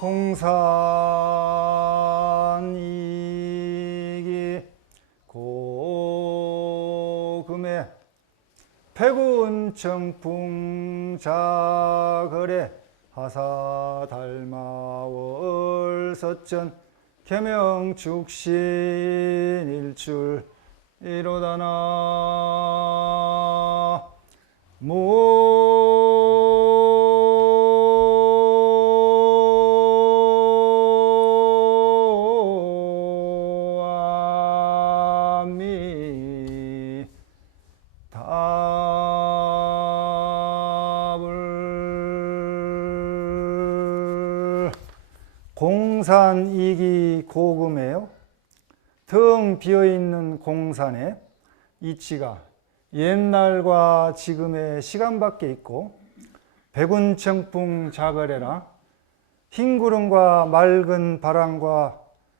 공산이기 고금에 백운청풍자거래 하사달마월서천 계명축신일출 이로다나 모아미 답을 공산이기 고금에요. 텅 비어있는 공산에 이치가 옛날과 지금의 시간밖에 있고 백운청풍 자거래라 흰 구름과 맑은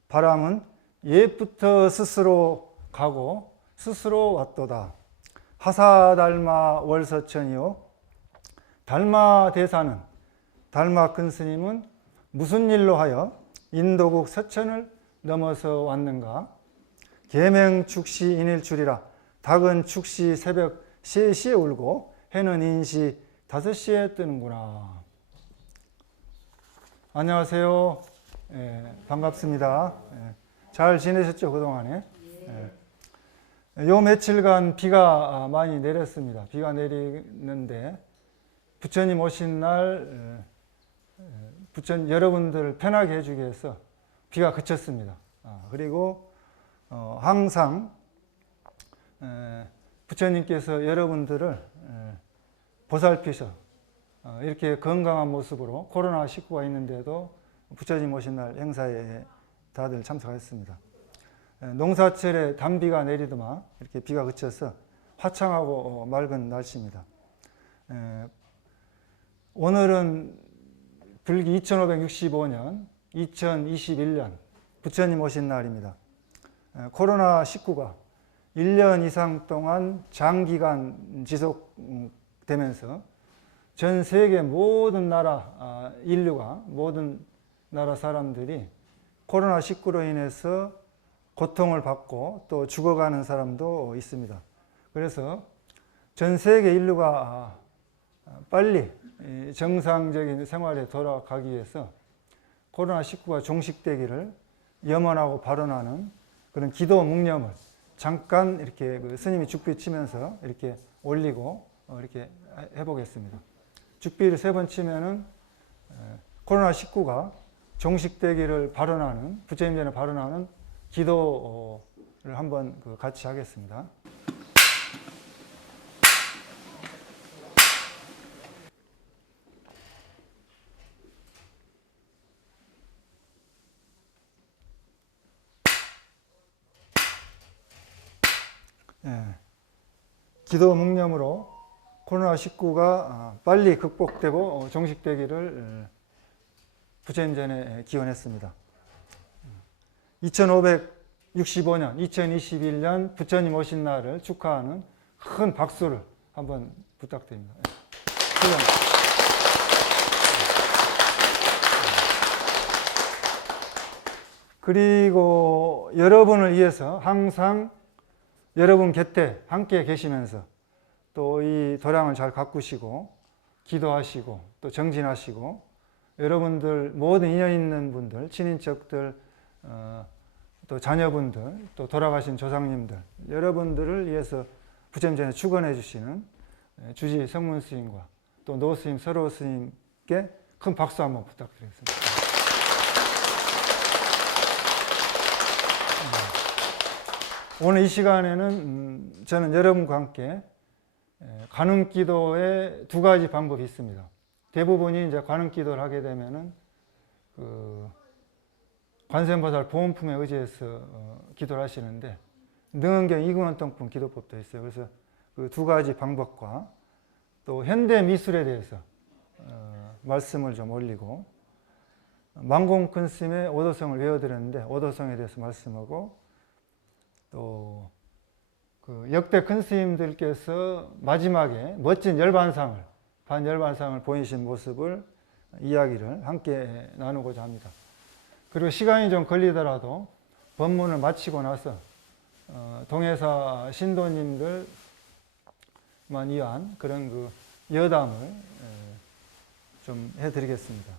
바람은 옛부터 스스로 가고 스스로 왔도다. 하사달마 월서천이요. 달마 대사는 달마 큰 스님은 무슨 일로 하여 인도국 서천을 넘어서 왔는가? 계명축시 인일출이라 닭은 축시 새벽 3시에 울고 해는 인시 5시에 뜨는구나. 안녕하세요. 반갑습니다. 잘 지내셨죠, 그동안에? 요 며칠간 비가 많이 내렸습니다. 비가 내리는데 부처님 오신 날 여러분들을 편하게 해주기 위해서 비가 그쳤습니다. 그리고 항상 부처님께서 여러분들을 보살피셔 이렇게 건강한 모습으로 코로나19가 있는데도 부처님 오신 날 행사에 다들 참석하셨습니다. 농사철에 단비가 내리더만 이렇게 비가 그쳐서 화창하고 맑은 날씨입니다. 오늘은 불기 2565년 2021년 부처님 오신 날입니다. 코로나19가 1년 이상 동안 장기간 지속되면서 전 세계 모든 나라 인류가 모든 나라 사람들이 코로나19로 인해서 고통을 받고 또 죽어가는 사람도 있습니다. 그래서 전 세계 인류가 빨리 정상적인 생활에 돌아가기 위해서 코로나19가 종식되기를 염원하고 발언하는 그런 기도 묵념을 잠깐 이렇게 스님이 죽비 치면서 이렇게 올리고 이렇게 해보겠습니다. 죽비를 3번 치면은 코로나19가 종식되기를 발언하는 부처님 전에 발언하는 기도를 한번 같이 하겠습니다. 기도 묵념으로 코로나19가 빨리 극복되고 종식되기를 부처님 전에 기원했습니다. 2565년, 2021년 부처님 오신 날을 축하하는 큰 박수를 한번 부탁드립니다. 그리고 여러분을 위해서 항상 여러분 곁에 함께 계시면서 또 이 도량을 잘 가꾸시고 기도하시고 또 정진하시고 여러분들 모든 인연 있는 분들, 친인척들, 또 자녀분들, 또 돌아가신 조상님들 여러분들을 위해서 부처님 전에 축원해 주시는 주지 성문 스님과 또 노 스님, 서로 스님께 큰 박수 한번 부탁드리겠습니다. 오늘 이 시간에는 저는 여러분과 함께 관음기도의 2가지 방법이 있습니다. 대부분이 이제 관음기도를 하게 되면은 관세음보살 보온품에 의지해서 기도를 하시는데 능은경 이근원통품 기도법도 있어요. 그래서 그 2가지 방법과 또 현대 미술에 대해서 말씀을 좀 올리고 망공 큰 스님의 오도성을 외워드렸는데 오도성에 대해서 말씀하고 또 그 역대 큰 스님들께서 마지막에 멋진 열반상을 반열반상을 보이신 모습을 이야기를 함께 나누고자 합니다. 그리고 시간이 좀 걸리더라도 법문을 마치고 나서 동해사 신도님들만 위한 그런 그 여담을 좀 해드리겠습니다.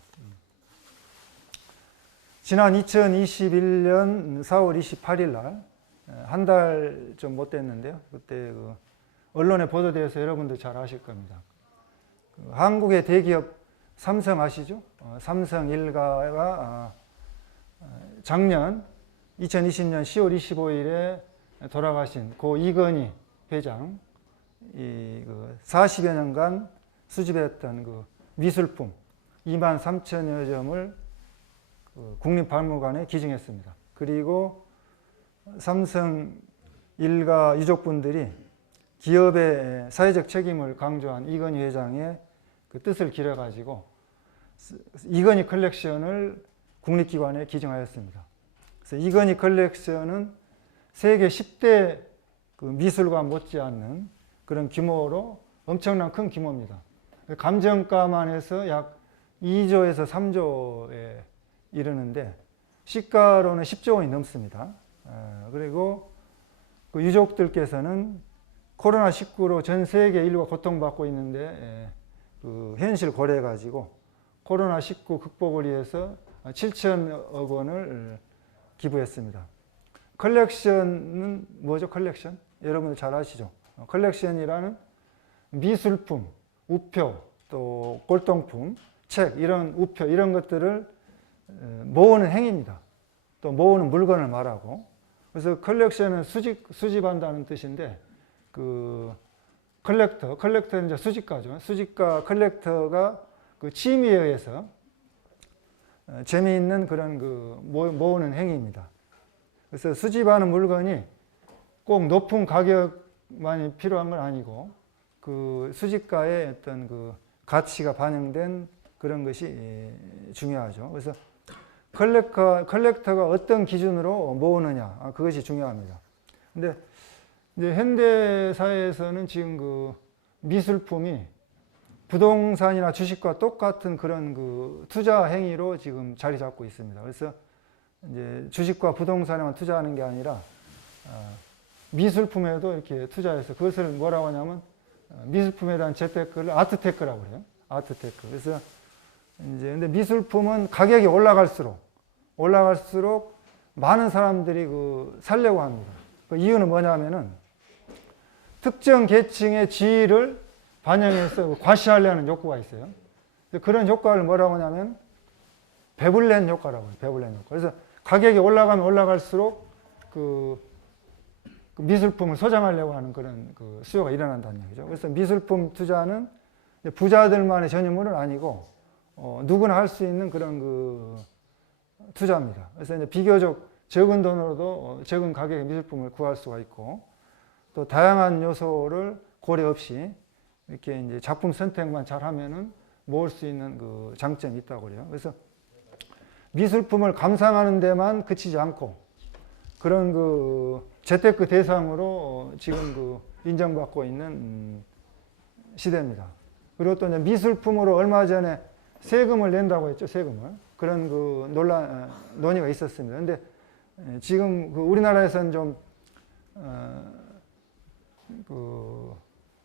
지난 2021년 4월 28일 날, 한 달 좀 못 됐는데요. 그때 그 언론에 보도되어서 여러분들 잘 아실 겁니다. 그 한국의 대기업 삼성 아시죠? 삼성 일가가 작년 2020년 10월 25일에 돌아가신 고 이건희 회장, 그 40여 년간 수집했던 그 미술품 2만 3천여 점을 그 국립박물관에 기증했습니다. 그리고 삼성 일가 유족분들이 기업의 사회적 책임을 강조한 이건희 회장의 그 뜻을 기려가지고 이건희 컬렉션을 국립기관에 기증하였습니다. 그래서 이건희 컬렉션은 세계 10대 그 미술관 못지않는 그런 규모로 엄청난 큰 규모입니다. 감정가만 해서 약 2조에서 3조에 이르는데 시가로는 10조 원이 넘습니다. 그리고 그 유족들께서는 코로나19로 전 세계 인류가 고통받고 있는데 그 현실 고려해가지고 코로나19 극복을 위해서 7천억 원을 기부했습니다. 컬렉션은 뭐죠? 컬렉션? 여러분들 잘 아시죠? 컬렉션이라는 미술품, 우표, 또 골동품, 책, 이런 우표, 이런 것들을 모으는 행위입니다. 또 모으는 물건을 말하고. 그래서 컬렉션은 수집한다는 뜻인데, 그 컬렉터는 이제 수집가죠. 수집가, 컬렉터가 그 취미에 의해서 재미있는 그런 그 모으는 행위입니다. 그래서 수집하는 물건이 꼭 높은 가격만이 필요한 건 아니고, 그 수집가의 어떤 그 가치가 반영된 그런 것이 중요하죠. 그래서 컬렉터가 어떤 기준으로 모으느냐, 그것이 중요합니다. 근데 이제 현대 사회에서는 지금 그 미술품이 부동산이나 주식과 똑같은 그런 그 투자 행위로 지금 자리 잡고 있습니다. 그래서 이제 주식과 부동산에만 투자하는 게 아니라 미술품에도 이렇게 투자해서 그것을 뭐라고 하냐면 미술품에 대한 재테크를 아트테크라고 그래요. 아트테크. 그래서 이제 근데 미술품은 가격이 올라갈수록 많은 사람들이 그 살려고 합니다. 그 이유는 뭐냐면은 특정 계층의 지위를 반영해서 과시하려는 욕구가 있어요. 그런 효과를 뭐라고 하냐면 배불렌 효과라고 해요. 배불렌 효과. 그래서 가격이 올라가면 올라갈수록 그 미술품을 소장하려고 하는 그런 그 수요가 일어난다는 얘기죠. 그래서 미술품 투자는 부자들만의 전유물은 아니고 누구나 할 수 있는 그런 그 투자입니다. 그래서 이제 비교적 적은 돈으로도 적은 가격의 미술품을 구할 수가 있고, 또 다양한 요소를 고려 없이 이렇게 이제 작품 선택만 잘 하면은 모을 수 있는 그 장점이 있다고 그래요. 그래서 미술품을 감상하는 데만 그치지 않고 그런 그 재테크 대상으로 지금 그 인정받고 있는 시대입니다. 그리고 또 이제 미술품으로 얼마 전에 세금을 낸다고 했죠, 세금을. 그런 그 논의가 있었습니다. 근데 지금 그 우리나라에서는 좀,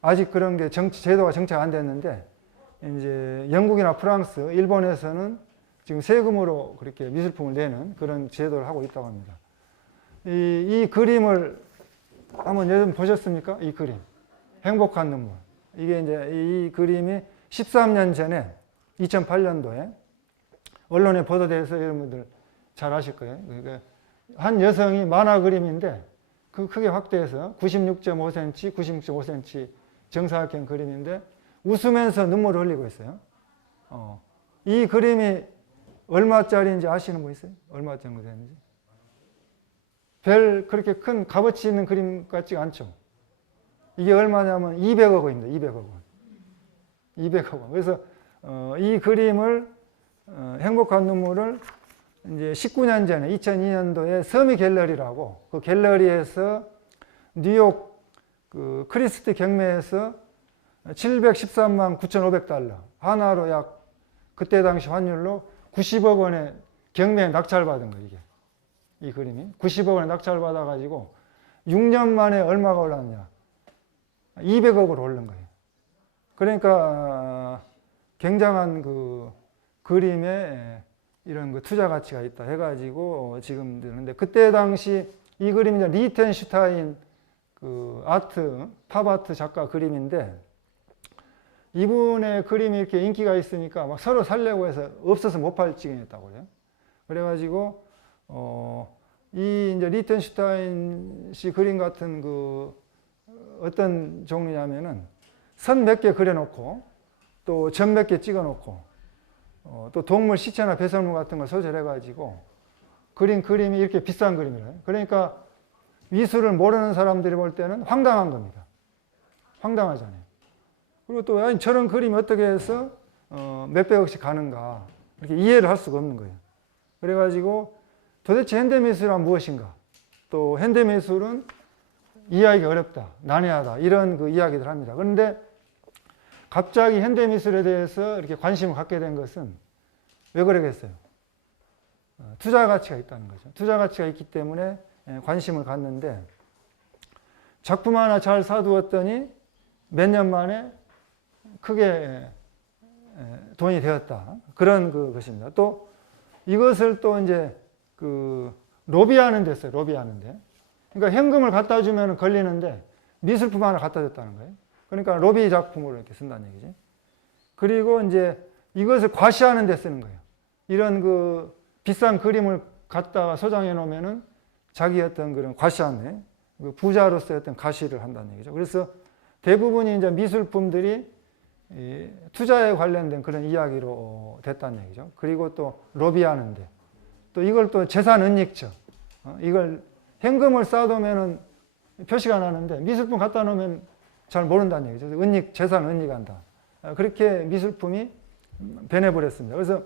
아직 그런 게 제도가 정착 안 됐는데, 이제 영국이나 프랑스, 일본에서는 지금 세금으로 그렇게 미술품을 내는 그런 제도를 하고 있다고 합니다. 이 그림을 한번 여러분 보셨습니까? 이 그림. 행복한 눈물. 이게 이제 이 그림이 13년 전에 2008년도에 언론에 보도돼서 여러분들 잘 아실 거예요. 그러니까 한 여성이 만화 그림인데 그 크게 확대해서 96.5cm, 96.5cm 정사각형 그림인데 웃으면서 눈물을 흘리고 있어요. 이 그림이 얼마짜리인지 아시는 분 있어요? 얼마 정도 되는지? 별 그렇게 큰 값어치 있는 그림 같지가 않죠. 이게 얼마냐면 200억 원입니다. 200억 원. 200억 원. 그래서 이 그림을 행복한 눈물을 이제 19년 전에 2002년도에 서미 갤러리라고 그 갤러리에서 뉴욕 그 크리스티 경매에서 713만 9,500달러 하나로 약 그때 당시 환율로 90억 원의 경매에 낙찰받은 거예요, 이게. 이 그림이. 90억 원에 낙찰받아가지고 6년 만에 얼마가 올랐냐. 200억으로 오른 거예요. 그러니까 굉장한 그 그림에 이런 그 투자 가치가 있다 해가지고 지금 되는데, 그때 당시 이 그림이 이제 리텐슈타인 그 팝아트 작가 그림인데, 이분의 그림이 이렇게 인기가 있으니까 막 서로 살려고 해서 없어서 못 팔 지경이었다고 그래요. 그래가지고, 이 이제 리텐슈타인 씨 그림 같은 그 어떤 종류냐면은 선 몇 개 그려놓고 또 점 몇 개 찍어놓고 또 동물 시체나 배설물 같은 걸 소재해가지고 그린 그림이 이렇게 비싼 그림이래요. 그러니까 미술을 모르는 사람들이 볼 때는 황당한 겁니다. 황당하잖아요. 그리고 또 아니, 저런 그림이 어떻게 해서 몇백억씩 가는가 이렇게 이해를 할 수가 없는 거예요. 그래가지고 도대체 현대미술은 무엇인가, 또 현대미술은 이해하기가 어렵다, 난해하다, 이런 그 이야기들 합니다. 그런데 갑자기 현대미술에 대해서 이렇게 관심을 갖게 된 것은 왜 그러겠어요? 투자 가치가 있다는 거죠. 투자 가치가 있기 때문에 관심을 갖는데, 작품 하나 잘 사두었더니 몇 년 만에 크게 돈이 되었다. 그런 것입니다. 또 이것을 또 이제 그 로비하는 데 써요. 로비하는데. 그러니까 현금을 갖다 주면 걸리는데 미술품 하나 갖다 줬다는 거예요. 그러니까 로비 작품으로 이렇게 쓴다는 얘기지. 그리고 이제 이것을 과시하는 데 쓰는 거예요. 이런 그 비싼 그림을 갖다가 소장해 놓으면은 자기 어떤 그런 과시하는 부자로서의 어떤 가시를 한다는 얘기죠. 그래서 대부분이 이제 미술품들이 투자에 관련된 그런 이야기로 됐다는 얘기죠. 그리고 또 로비하는데, 또 이걸 또 재산 은닉처, 이걸 현금을 쌓아두면은 표시가 나는데 미술품 갖다 놓으면 잘 모른다는 얘기죠. 재산 은닉한다. 그렇게 미술품이 변해버렸습니다. 그래서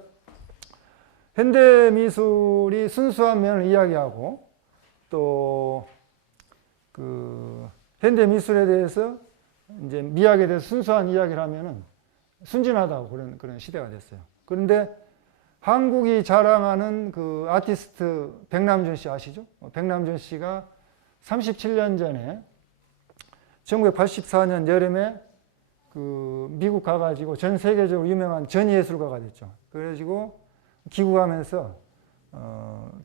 현대 미술이 순수한 면을 이야기하고, 또 그 현대 미술에 대해서 이제 미학에 대해서 순수한 이야기를 하면은 순진하다고 그런 시대가 됐어요. 그런데 한국이 자랑하는 그 아티스트 백남준 씨 아시죠? 백남준 씨가 37년 전에 1984년 여름에 그 미국 가가지고 전 세계적으로 유명한 전예술가가 됐죠. 그래가지고 귀국하면서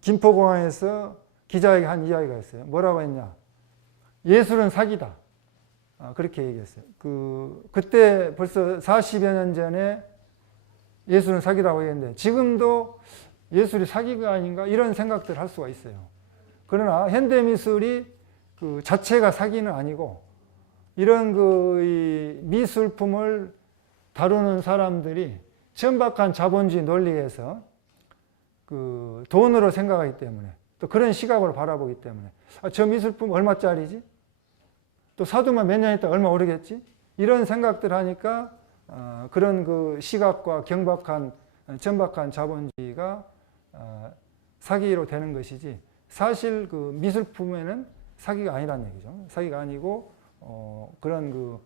김포공항에서 기자에게 한 이야기가 있어요. 뭐라고 했냐? 예술은 사기다. 그렇게 얘기했어요. 그때 벌써 40여 년 전에 예술은 사기라고 얘기했는데, 지금도 예술이 사기가 아닌가 이런 생각들을 할 수가 있어요. 그러나 현대미술이 그 자체가 사기는 아니고, 이런 이 미술품을 다루는 사람들이 천박한 자본주의 논리에서 그 돈으로 생각하기 때문에, 또 그런 시각으로 바라보기 때문에, 저 미술품 얼마짜리지? 또 사두면 몇 년 있다 얼마 오르겠지? 이런 생각들 하니까 그런 그 시각과 천박한 자본주의가 사기로 되는 것이지, 사실 그 미술품에는 사기가 아니라는 얘기죠. 사기가 아니고 그런 그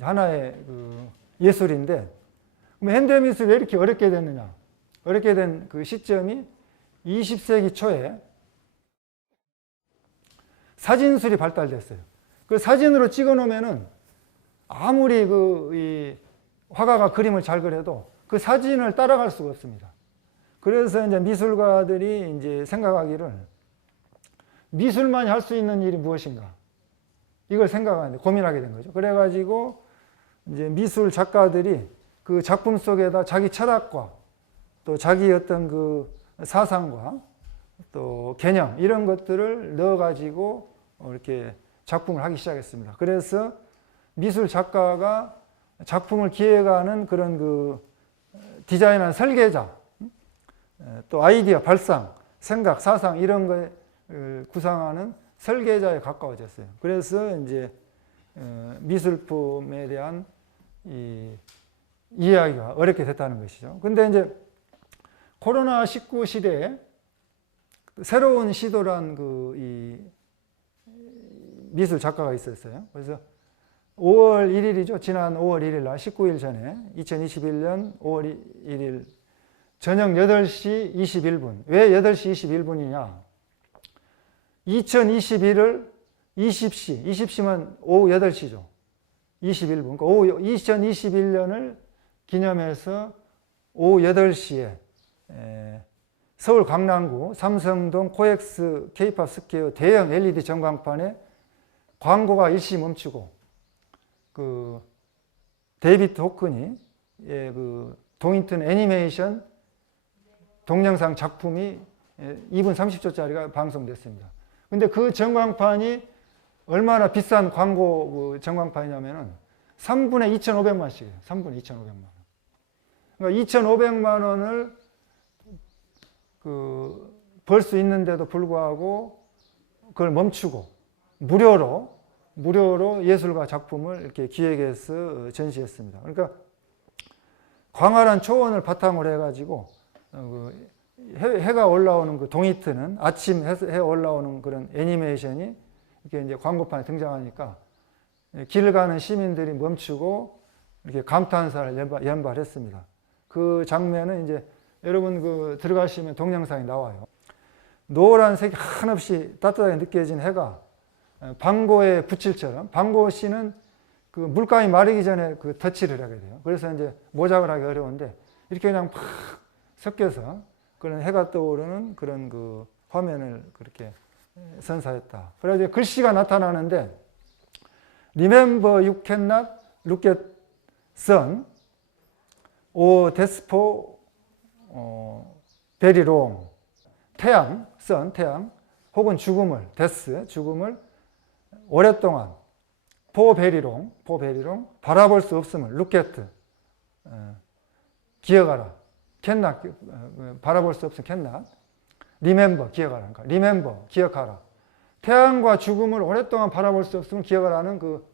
하나의 그 예술인데, 그럼 현대미술이 왜 이렇게 어렵게 됐느냐? 어렵게 된 그 시점이 20세기 초에 사진술이 발달됐어요. 그 사진으로 찍어 놓으면은 아무리 이 화가가 그림을 잘 그려도 그 사진을 따라갈 수가 없습니다. 그래서 이제 미술가들이 이제 생각하기를 미술만이 할 수 있는 일이 무엇인가? 이걸 생각하는데 고민하게 된 거죠. 그래가지고 이제 미술 작가들이 그 작품 속에다 자기 철학과 또 자기 어떤 그 사상과 또 개념 이런 것들을 넣어가지고 이렇게 작품을 하기 시작했습니다. 그래서 미술 작가가 작품을 기획하는 그런 그 디자인한 설계자, 또 아이디어 발상, 생각, 사상 이런 걸 구상하는 설계자에 가까워졌어요. 그래서 이제 미술품에 대한 이해하기가 어렵게 됐다는 것이죠. 근데 이제 코로나19 시대에 새로운 시도란 이 미술 작가가 있었어요. 그래서 5월 1일이죠. 지난 5월 1일 날 19일 전에 2021년 5월 1일 저녁 8시 21분. 왜 8시 21분이냐? 2021을 20시면 오후 8시죠. 21분. 그러니까 오후 2021년을 기념해서 오후 8시에 서울 강남구 삼성동 코엑스 K-팝 스퀘어 대형 LED 전광판에 광고가 일시 멈추고 그 데이비드 호크니 그 동인턴 애니메이션 동영상 작품이 2분 30초짜리가 방송됐습니다. 근데 그 전광판이 얼마나 비싼 광고 전광판이냐면은 3분에 2,500만씩이에요. 3분에 2,500만 원. 그러니까 2,500만 원을 벌 수 있는데도 불구하고 그걸 멈추고 무료로 예술가 작품을 이렇게 기획해서 전시했습니다. 그러니까 광활한 초원을 바탕으로 해가지고 해가 올라오는 그 동이트는 아침 해 올라오는 그런 애니메이션이 이렇게 이제 광고판에 등장하니까 길 가는 시민들이 멈추고 이렇게 감탄사를 연발했습니다. 그 장면은 이제 여러분 들어가시면 동영상이 나와요. 노란색이 한없이 따뜻하게 느껴진 해가 방고의 붓질처럼, 방고씨는 그 물감이 마르기 전에 그 덧칠을 하게 돼요. 그래서 이제 모작을 하기 어려운데 이렇게 그냥 팍 섞여서 그런 해가 떠오르는 그런 그 화면을 그렇게 선사했다. 그래서 이제 글씨가 나타나는데 Remember you cannot look at sun or death for very long. 태양, sun, 태양 혹은 죽음을, death, 죽음을 오랫동안 for very long 바라볼 수 없음을 look at 기억하라. cannot 바라볼 수 없음 cannot remember 기억하라. 그러니까 remember 기억하라. 태양과 죽음을 오랫동안 바라볼 수 없음을 기억하라는 그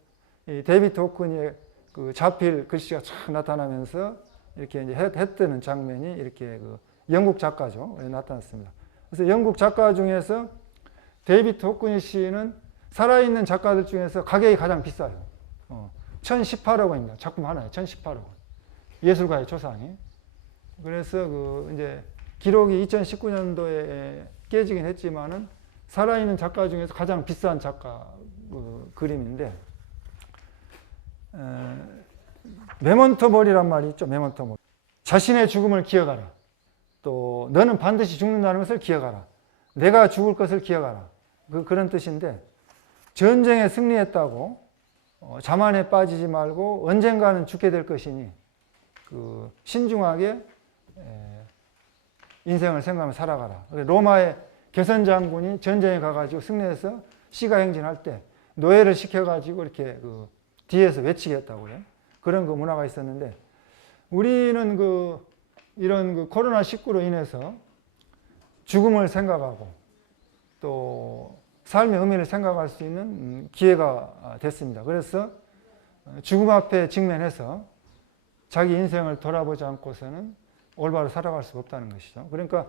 데이비드 호크니의 그 자필 글씨가 쫙 나타나면서 이렇게 이제 해 뜨는 장면이 이렇게 그 영국 작가죠. 나타났습니다. 그래서 영국 작가 중에서 데이비드 호크니 씨는 살아있는 작가들 중에서 가격이 가장 비싸요. 1,018억 원입니다. 작품 하나에 1,018억 원. 예술가의 초상이. 그래서 이제 기록이 2019년도에 깨지긴 했지만은 살아있는 작가 중에서 가장 비싼 작가 그림인데, 메몬토 모리란 말이 있죠. 메몬토 모리. 자신의 죽음을 기억하라. 또 너는 반드시 죽는다는 것을 기억하라. 내가 죽을 것을 기억하라. 그런 뜻인데, 전쟁에 승리했다고 자만에 빠지지 말고 언젠가는 죽게 될 것이니 신중하게 인생을 생각하며 살아가라. 로마의 개선 장군이 전쟁에 가가지고 승리해서 시가 행진할 때 노예를 시켜가지고 이렇게 뒤에서 외치게 했다고 그래요. 그런 문화가 있었는데, 우리는 이런 코로나19로 인해서 죽음을 생각하고 또 삶의 의미를 생각할 수 있는 기회가 됐습니다. 그래서 죽음 앞에 직면해서 자기 인생을 돌아보지 않고서는 올바로 살아갈 수 없다는 것이죠. 그러니까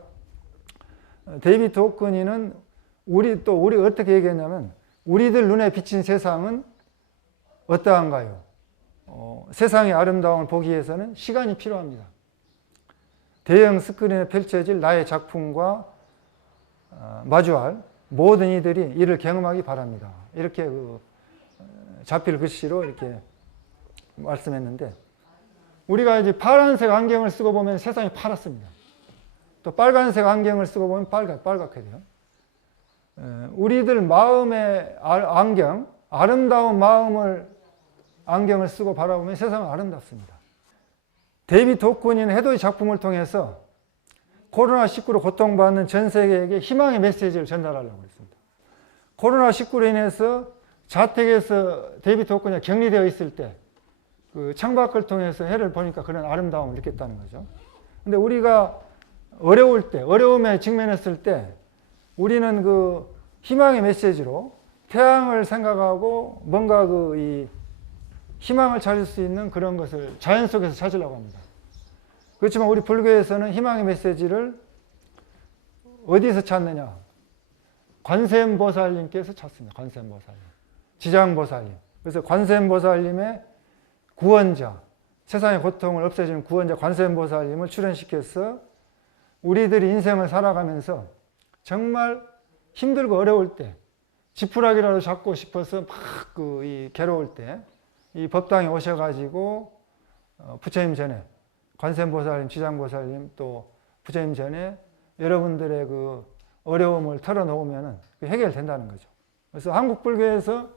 데이비드 호크니는 우리 어떻게 얘기했냐면, 우리들 눈에 비친 세상은 어떠한가요? 세상의 아름다움을 보기 위해서는 시간이 필요합니다. 대형 스크린에 펼쳐질 나의 작품과 마주할 모든 이들이 이를 경험하기 바랍니다. 이렇게 자필 글씨로 이렇게 말씀했는데, 우리가 이제 파란색 안경을 쓰고 보면 세상이 파랗습니다. 또 빨간색 안경을 쓰고 보면 빨갛게 돼요. 우리들 마음의 안경, 아름다운 안경을 쓰고 바라보면 세상은 아름답습니다. 데이비드 호크니는 해도의 작품을 통해서 코로나19로 고통받는 전 세계에게 희망의 메시지를 전달하려고 했습니다. 코로나19로 인해서 자택에서 데이비드 호크니가 격리되어 있을 때 창밖을 통해서 해를 보니까 그런 아름다움을 느꼈다는 거죠. 근데 우리가 어려울 때, 어려움에 직면했을 때 우리는 희망의 메시지로 태양을 생각하고 뭔가 이 희망을 찾을 수 있는 그런 것을 자연 속에서 찾으려고 합니다. 그렇지만 우리 불교에서는 희망의 메시지를 어디서 찾느냐? 관세음보살님께서 찾습니다. 관세음보살님, 지장보살님. 그래서 관세음보살님의 구원자, 세상의 고통을 없애주는 구원자 관세음보살님을 출연시켜서 우리들이 인생을 살아가면서 정말 힘들고 어려울 때, 지푸라기라도 잡고 싶어서 막 이 괴로울 때, 이 법당에 오셔가지고 부처님 전에, 관세음보살님, 지장보살님 또 부처님 전에 여러분들의 그 어려움을 털어놓으면 해결된다는 거죠. 그래서 한국 불교에서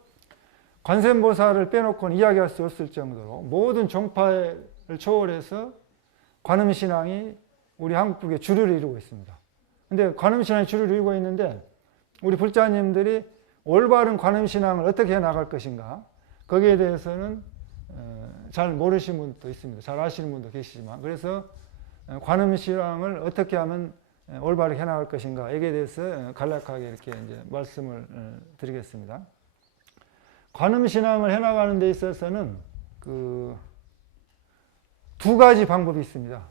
관세음보살을 빼놓고는 이야기할 수 없을 정도로 모든 종파를 초월해서 관음신앙이 우리 한국 불교의 주류를 이루고 있습니다. 근데 관음신앙이 주류를 이루고 있는데 우리 불자님들이 올바른 관음신앙을 어떻게 해나갈 것인가, 거기에 대해서는 잘 모르시는 분도 있습니다. 잘 아시는 분도 계시지만, 그래서 관음신앙을 어떻게 하면 올바르게 해나갈 것인가, 여기에 대해서 간략하게 이렇게 이제 말씀을 드리겠습니다. 관음신앙을 해나가는 데 있어서는 그 두 가지 방법이 있습니다.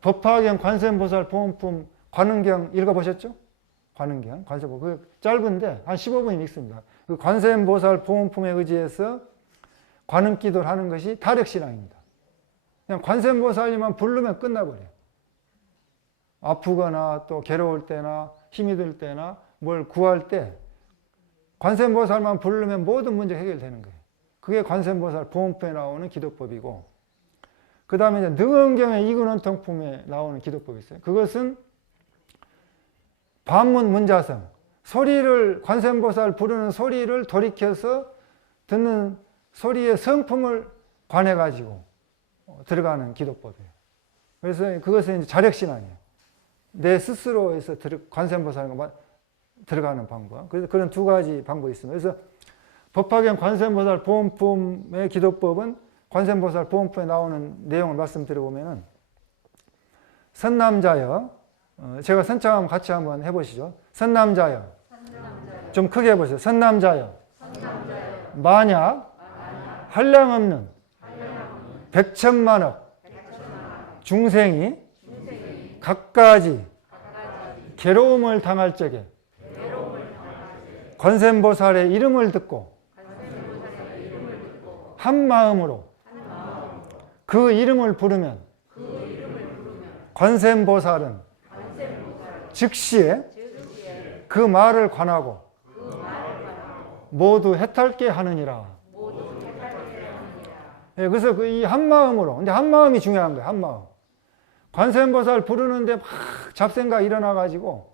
법화경 관세음보살 보험품 관음경 읽어보셨죠? 관음경, 관세음보살. 그 짧은데 한 15분 읽습니다. 그 관세음보살 보험품에 의지해서 관음기도를 하는 것이 타력신앙입니다. 그냥 관세음보살님만 부르면 끝나버려요. 아프거나 또 괴로울 때나 힘이 들 때나 뭘 구할 때 관세음보살만 부르면 모든 문제 해결되는 거예요. 그게 관세음보살 보험품에 나오는 기도법이고, 그 다음에 이제 능언경의 이근원통품에 나오는 기도법이 있어요. 그것은 반문 문자성, 소리를, 관세음보살 부르는 소리를 돌이켜서 듣는 소리의 성품을 관해가지고 들어가는 기도법이에요. 그래서 그것은 이제 자력신앙이에요. 내 스스로에서 관세음보살과 들어가는 방법. 그래서 그런 두 가지 방법이 있습니다. 그래서 법화경 관세음보살 보험품의 기도법은 관세음보살 보험품에 나오는 내용을 말씀드려보면은, 선남자여, 제가 선창하면 같이 한번 해보시죠. 선남자여. 좀 크게 해보세요. 선남자여. 만약 한량없는 백천만억 중생이 각가지 괴로움을 당할 적에 관세음보살의 이름을 듣고 한 마음으로 그 이름을 부르면 관세음보살은 즉시에 그 말을 관하고 모두 해탈게 하느니라. 예, 그래서 그 이 한 마음으로, 근데 한 마음이 중요한 거예요. 한 마음. 관세음보살 부르는데 막 잡생각 일어나가지고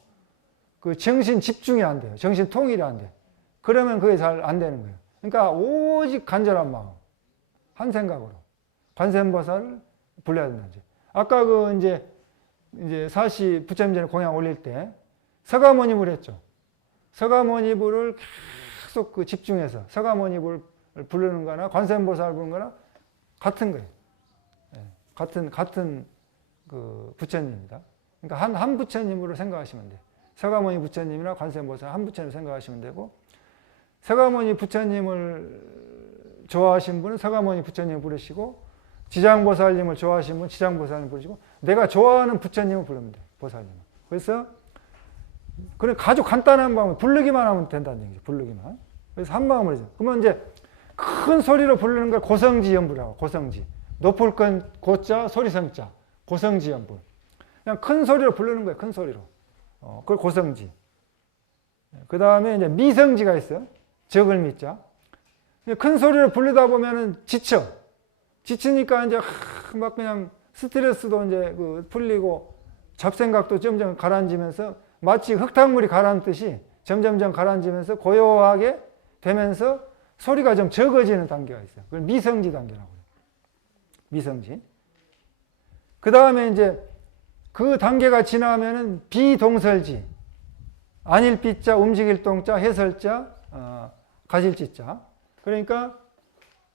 그 정신 집중이 안 돼요. 정신 통일이 안 돼. 그러면 그게 잘 안 되는 거예요. 그러니까 오직 간절한 마음, 한 생각으로 관세음보살을 불러야 된다지. 아까 그 이제 사시 부처님 전에 공양 올릴 때 서가모니불 했죠. 서가모니불을 계속 그 집중해서 서가모니불을 부르는 거나 관세음보살 부르는 거나 같은 거예요. 예, 같은 그 부처님입니다. 그러니까 한 부처님으로 생각하시면 돼요. 서가모니 부처님이나 관세음보살 한 부처님 생각하시면 되고, 서가모니 부처님을 좋아하신 분은 서가모니 부처님을 부르시고, 지장보살님을 좋아하시는 분은 지장보살님을 부르시고, 내가 좋아하는 부처님을 부르면 돼요. 보살님을. 그래서 그래 아주 간단한 방법, 부르기만 하면 된다는 얘기죠. 부르기만. 그래서 한 마음으로 해서. 그러면 이제 큰 소리로 부르는 걸 고성지 연부라고. 고성지. 높을 건 고자, 소리성자. 고성지 연부. 그냥 큰 소리로 부르는 거예요. 큰 소리로. 그걸 고성지. 그 다음에 이제 미성지가 있어요. 적을 미자. 큰 소리로 부르다 보면은 지쳐. 지치니까 이제 막 그냥 스트레스도 이제 그 풀리고 잡생각도 점점 가라앉으면서 마치 흙탕물이 가라앉듯이 점점점 가라앉으면서 고요하게 되면서 소리가 좀 적어지는 단계가 있어요. 그걸 미성지 단계라고 해요. 미성지. 그 다음에 이제 그 단계가 지나면은 비동설지. 아닐 비자, 움직일 동자, 해설자, 가질 지자. 그러니까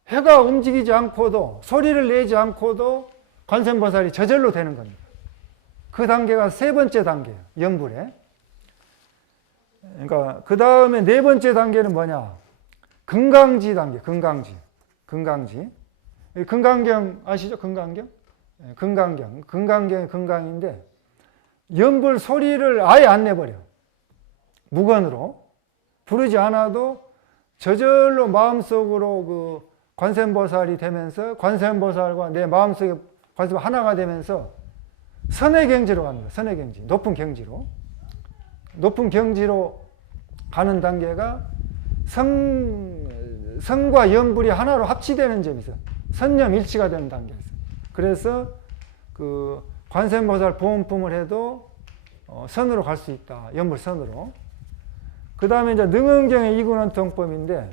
해가 움직이지 않고도 소리를 내지 않고도 관세음보살이 저절로 되는 겁니다. 그 단계가 세 번째 단계예요. 연불에. 그러니까 그 다음에 네 번째 단계는 뭐냐? 금강지 단계. 금강지. 금강경 아시죠? 금강경? 금강경. 금강경이 금강인데 연불 소리를 아예 안 내버려. 무건으로. 부르지 않아도 저절로 마음속으로 그 관세음보살이 되면서 관세음보살과 내 마음속에 관세음 하나가 되면서 선의 경지로 갑니다. 선의 경지. 높은 경지로. 높은 경지로 가는 단계가 성과 염불이 하나로 합치되는 점이 있어요. 선념일치가 되는 단계가 있어요. 그래서 그 관세음보살 보온품을 해도 선으로 갈 수 있다. 염불선으로. 그 다음에 이제 능은경의 이근원통법인데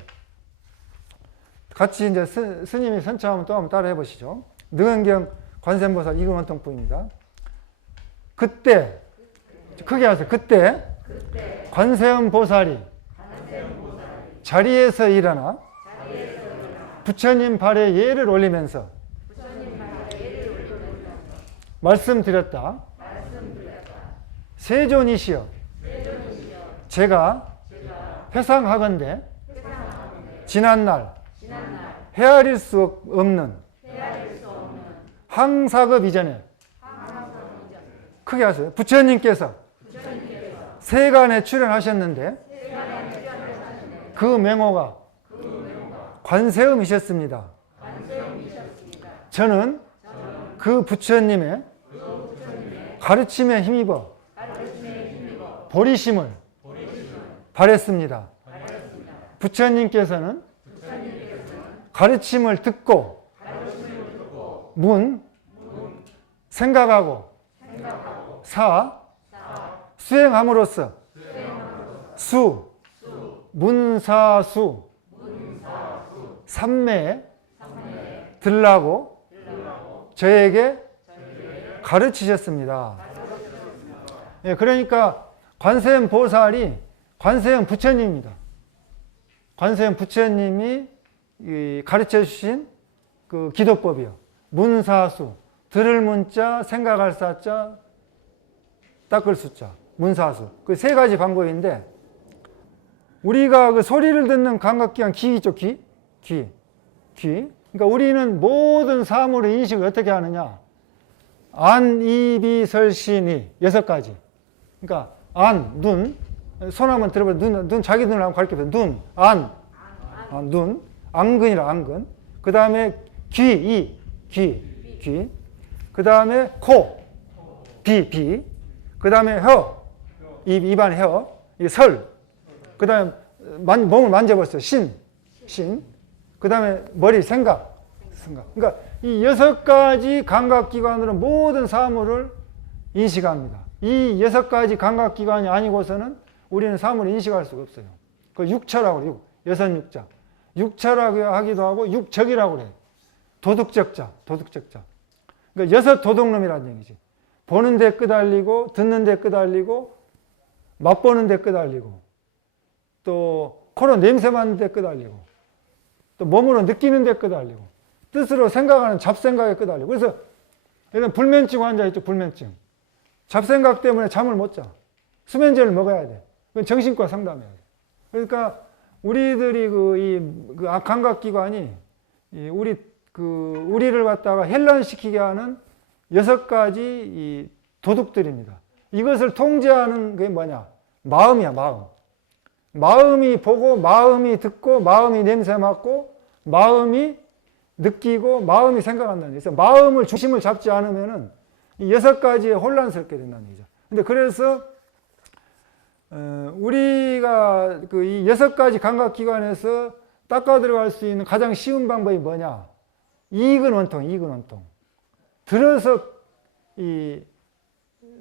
같이 이제 스님이 선처하면 또 한번 따라 해보시죠. 능은경 관세음보살 이근원통법입니다. 그때, 크게 하세요. 그때 관세음보살이 자리에서 일어나 부처님 발에 예를 올리면서 말씀드렸다. 세존이시여 제가 회상하건대 지난날 헤아릴 수 없는 항사급 이전에 크게 하세요. 부처님께서 세간에 출연하셨는데 그 명호가 관세음이셨습니다. 저는 그 부처님의 가르침에 힘입어 보리심을 발했습니다. 부처님께서는 가르침을 듣고 생각하고 수행함으로써 문사수 삼매에 들라고 저에게 가르치셨습니다. 예, 그러니까 관세음 보살이 관세음 부처님입니다. 관세음 부처님이 가르쳐 주신 그 기도법이요. 문사수, 들을 문자, 생각할 사자, 닦을 수자, 문사수. 그 세 가지 방법인데 우리가 그 소리를 듣는 감각기관 귀 있죠, 귀. 그러니까 우리는 모든 사물의 인식을 어떻게 하느냐? 안, 이, 비, 설, 신, 이 6가지. 그러니까 안, 눈, 손 한번 들어봐. 눈 자기 눈을 한번 가르쳐봐. 눈, 눈, 안근이라 안근. 그 다음에 귀. 그 다음에 코, 비. 그 다음에 혀, 입안 혀, 설. 그 다음에 몸을 만져봤어요. 신. 그 다음에 머리, 생각. 그러니까 이 6가지 감각기관으로 모든 사물을 인식합니다. 이 6가지 감각기관이 아니고서는 우리는 사물을 인식할 수가 없어요. 그 육처라고 그래요. 여선육자. 육처라고 하기도 하고 육적이라고 그래요. 도둑적자. 그러니까 6 도둑놈이라는 얘기지. 보는 데 끄달리고, 듣는 데 끄달리고, 맛보는 데 끄달리고, 또 코로 냄새 맡는 데 끄달리고, 또 몸으로 느끼는 데 끄달리고, 뜻으로 생각하는 잡생각에 끄달리고. 그래서 예를 불면증 환자 있죠, 불면증. 잡생각 때문에 잠을 못 자. 수면제를 먹어야 돼. 그건 정신과 상담해야 돼. 그러니까 우리들이 그 감각기관이 우리를 갖다가 혼란시키게 하는 6가지 이 도둑들입니다. 이것을 통제하는 게 뭐냐? 마음이야, 마음. 마음이 보고, 마음이 듣고, 마음이 냄새 맡고, 마음이 느끼고, 마음이 생각한다는 얘기죠. 마음을 중심을 잡지 않으면은 이 6가지에 혼란스럽게 된다는 얘기죠. 근데 그래서 우리가 이 6가지 감각기관에서 닦아 들어갈 수 있는 가장 쉬운 방법이 뭐냐? 이근원통. 들어서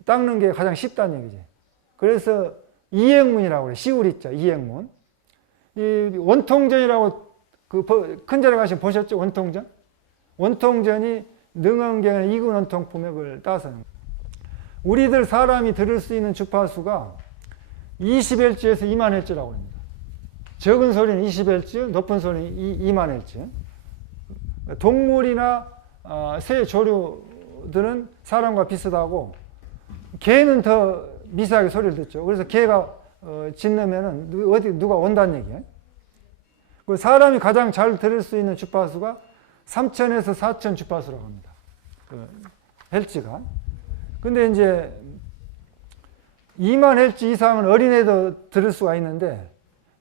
닦는 게 가장 쉽다는 얘기지. 그래서 이행문이라고 그래. 시우리자, 이행문. 이 원통전이라고 큰 자리 가시면 보셨죠? 원통전? 원통전이 능언경의 이근원통 품맥을 따서 우리들 사람이 들을 수 있는 주파수가 20Hz에서 2만 Hz라고 합니다. 적은 소리는 20Hz, 높은 소리는 2만 Hz. 동물이나 새 조류들은 사람과 비슷하고 개는 더 미세하게 소리를 듣죠. 그래서 개가 짖으면은 누가 온다는 얘기예요. 그리고 사람이 가장 잘 들을 수 있는 주파수가 3000에서 4000 주파수라고 합니다. 헬츠가. 근데 이제 2만 헬츠 이상은 어린애도 들을 수가 있는데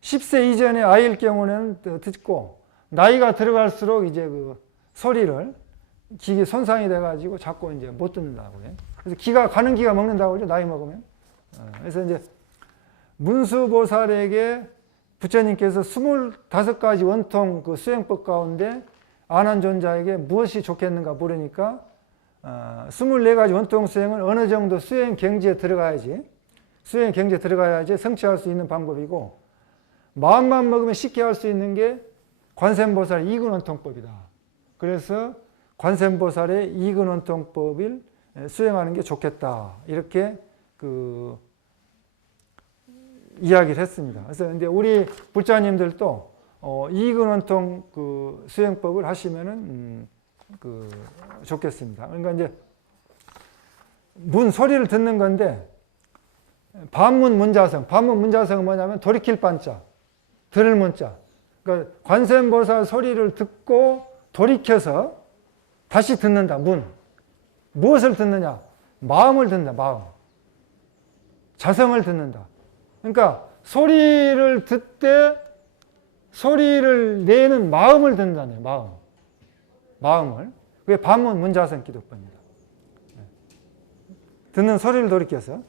10세 이전의 아이일 경우는 듣고, 나이가 들어갈수록 이제 그 소리를 귀가 손상이 돼가지고 자꾸 이제 못 듣는다고요. 그래서 가는 기가 먹는다고 그러죠, 나이 먹으면. 그래서 이제 문수보살에게 부처님께서 25가지 원통 그 수행법 가운데 아난존자에게 무엇이 좋겠는가 물으니까 24가지 원통 수행은 어느 정도 수행 경지에 들어가야지, 수행 경지에 들어가야지 성취할 수 있는 방법이고, 마음만 먹으면 쉽게 할 수 있는 게 관세음보살 이근원통법이다. 그래서 관세음보살의 이근원통법을 수행하는 게 좋겠다. 이렇게 그 이야기를 했습니다. 그래서 근데 우리 불자님들도 이근원통 그 수행법을 하시면은 그 좋겠습니다. 그러니까 이제 소리를 듣는 건데, 반문 문자성은 뭐냐면 돌이킬 반자, 들을 문자. 그러니까 관세음보살 소리를 듣고 돌이켜서 다시 듣는다. 무엇을 듣느냐? 마음을 듣는다. 마음. 자성을 듣는다. 그러니까 소리를 듣되 소리를 내는 마음을 듣는다네요. 마음을. 그게 반문 문자성 기도법입니다. 듣는 소리를 돌이켜서.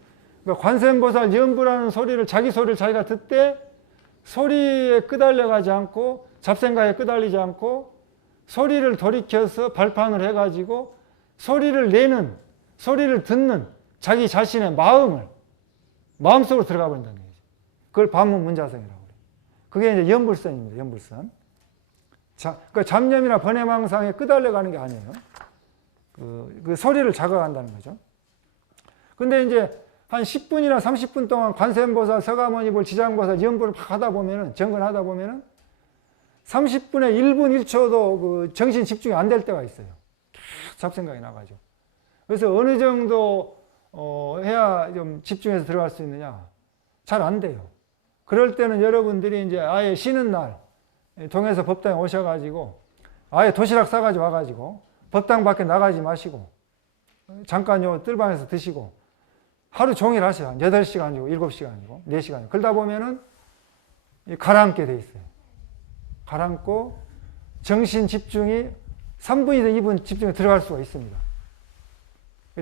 그러니까 관세음보살 연부라는 소리를, 자기 소리를 자기가 듣되 소리에 끄달려가지 않고 잡생각에 끄달리지 않고 소리를 돌이켜서 발판을 해가지고 소리를 내는, 소리를 듣는 자기 자신의 마음속으로 들어가 버린다는 거죠. 그걸 반문 문자성이라고 그래요. 그게 이제 연불선입니다. 연불선. 그러니까 잡념이나 번뇌망상에 끄달려가는 게 아니에요. 그 소리를 자각한다는 거죠. 근데 이제 한 10분이나 30분 동안 관세음보살, 서가모니볼, 지장보살 연불을 막 하다 보면은, 정근하다 보면은 30분에 1분 1초도 그 정신 집중이 안 될 때가 있어요. 계속 잡생각이 나가지고. 그래서 어느 정도 해야 좀 집중해서 들어갈 수 있느냐? 잘 안 돼요. 그럴 때는 여러분들이 이제 아예 쉬는 날, 동에서 법당에 오셔가지고 아예 도시락 싸가지고 와가지고 법당 밖에 나가지 마시고 잠깐 요 뜰방에서 드시고 하루 종일 하셔요. 한 8시간이고 7시간이고 4시간이고. 그러다 보면은 가라앉게 돼 있어요. 가라앉고 정신 집중이 3분이든 2분 집중에 들어갈 수가 있습니다.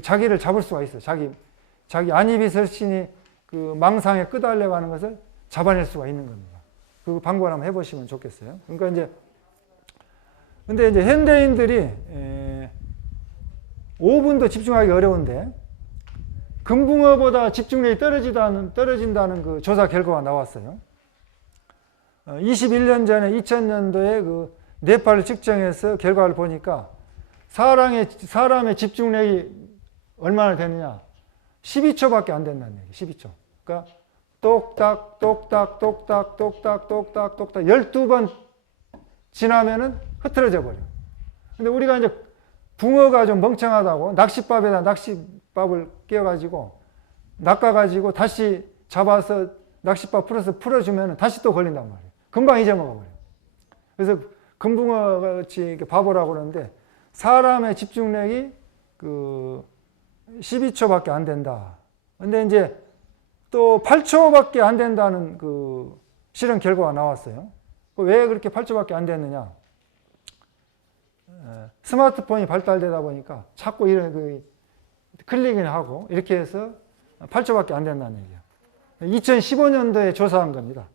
자기를 잡을 수가 있어요. 자기 안이비설신이 그 망상에 끄달려가는 것을 잡아낼 수가 있는 겁니다. 그 방법을 한번 해보시면 좋겠어요. 그러니까 근데 이제 현대인들이 5분도 집중하기 어려운데 금붕어보다 집중력이 떨어진다는 그 조사 결과가 나왔어요. 21년 전에 2000년도에 그 뇌파를 측정해서 결과를 보니까 사람의 집중력이 얼마나 되느냐? 12초밖에 안 된다는 얘기예요. 12초. 그러니까 똑딱 똑딱 똑딱 똑딱 똑딱 똑딱 12번 지나면은 흐트러져 버려요. 근데 우리가 이제 붕어가 좀 멍청하다고 낚싯밥에다 낚싯밥을 끼워가지고 낚아가지고 다시 잡아서 낚싯밥 풀어주면 다시 또 걸린단 말이에요. 금방 잊어먹어버려요. 그래서 금붕어같이 바보라고 그러는데 사람의 집중력이 그 12초밖에 안 된다. 근데 이제 또 8초밖에 안 된다는 그 실험 결과가 나왔어요. 왜 그렇게 8초밖에 안 됐느냐? 스마트폰이 발달되다 보니까 자꾸 이런 그 클릭이나 하고 이렇게 해서 8초밖에 안 된다는 얘기예요. 2015년도에 조사한 겁니다.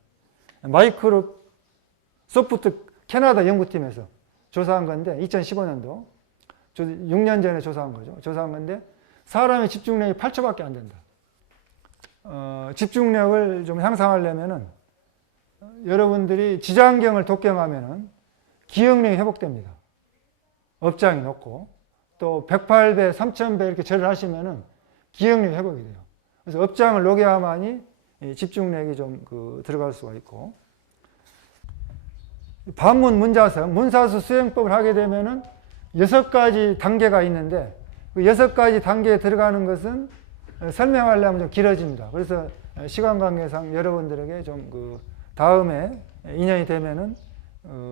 마이크로 소프트 캐나다 연구팀에서 조사한 건데 2015년도 6년 전에 조사한 거죠. 조사한 건데 사람의 집중력이 8초밖에 안 된다. 집중력을 좀 향상하려면은 여러분들이 지장경을 독경하면은 기억력이 회복됩니다. 업장이 높고 또 108배, 3000배 이렇게 절을 하시면은 기억력이 회복이 돼요. 그래서 업장을 녹여야만이 집중력이 좀 들어갈 수가 있고, 반문 문자성, 문사수 수행법을 하게 되면은 6가지 단계가 있는데 그 6가지 단계에 들어가는 것은 설명하려면 좀 길어집니다. 그래서 시간 관계상 여러분들에게 좀 다음에 인연이 되면은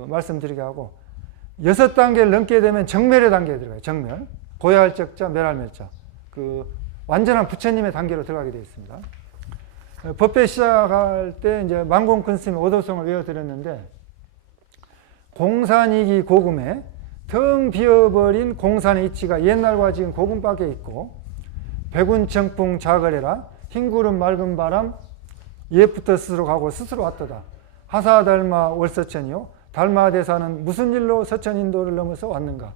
말씀드리게 하고, 6단계를 넘게 되면 정멸의 단계에 들어가요. 정멸. 고야할적자, 멸할멸자. 완전한 부처님의 단계로 들어가게 되어 있습니다. 법회 시작할 때 이제 만공큰 스님의 오도성을 외워드렸는데, 공산이기 고금에 텅 비어버린 공산의 이치가 옛날과 지금 고금밖에 있고, 백운청풍 자거래라 흰구름 맑은 바람 옛부터 스스로 가고 스스로 왔도다. 하사달마 월서천이요 달마대사는 무슨 일로 서천인도를 넘어서 왔는가.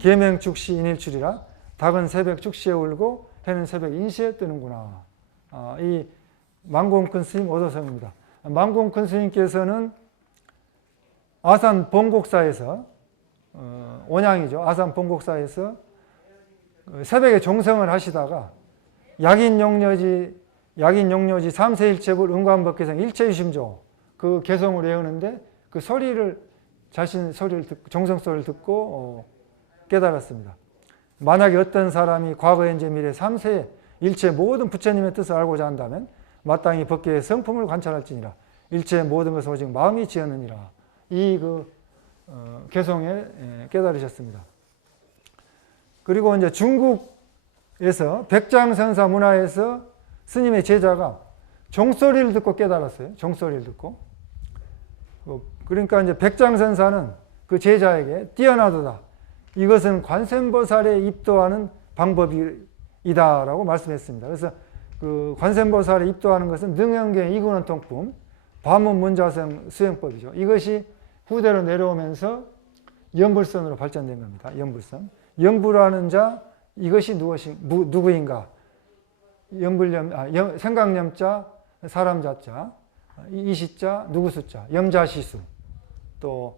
계명축시 인일출이라 닭은 새벽 축시에 울고 해는 새벽 인시에 뜨는구나. 이 만공큰 스님 오도성입니다. 만공큰 스님께서는 아산 본곡사에서 온양이죠. 아산 본곡사에서 새벽에 종성을 하시다가 약인용료지 3세일체불 은관법계성 일체유심조 그 개성을 외우는데 그 소리를 자신 소리를 듣고 종성 소리를 듣고 깨달았습니다. 만약에 어떤 사람이 과거 현재 미래 3세에 일체 모든 부처님의 뜻을 알고자 한다면 마땅히 법계의 성품을 관찰할지니라. 일체 모든 것을 오직 마음이 지었느니라. 이 개성에 깨달으셨습니다. 그리고 이제 중국에서 백장선사 문화에서 스님의 제자가 종소리를 듣고 깨달았어요. 종소리를 듣고. 그러니까 이제 백장선사는 그 제자에게 뛰어나도다. 이것은 관세음보살에 입도하는 방법이다라고 말씀했습니다. 그래서 그 관세음보살에 입도하는 것은 능영경 이근원통품 반문문자성 수행법이죠. 이것이 후대로 내려오면서 연불선으로 발전된 겁니다. 연불선. 연불하는 자 이것이 누구인가? 생각념자, 사람자자, 이시자, 누구수자, 염자시수. 또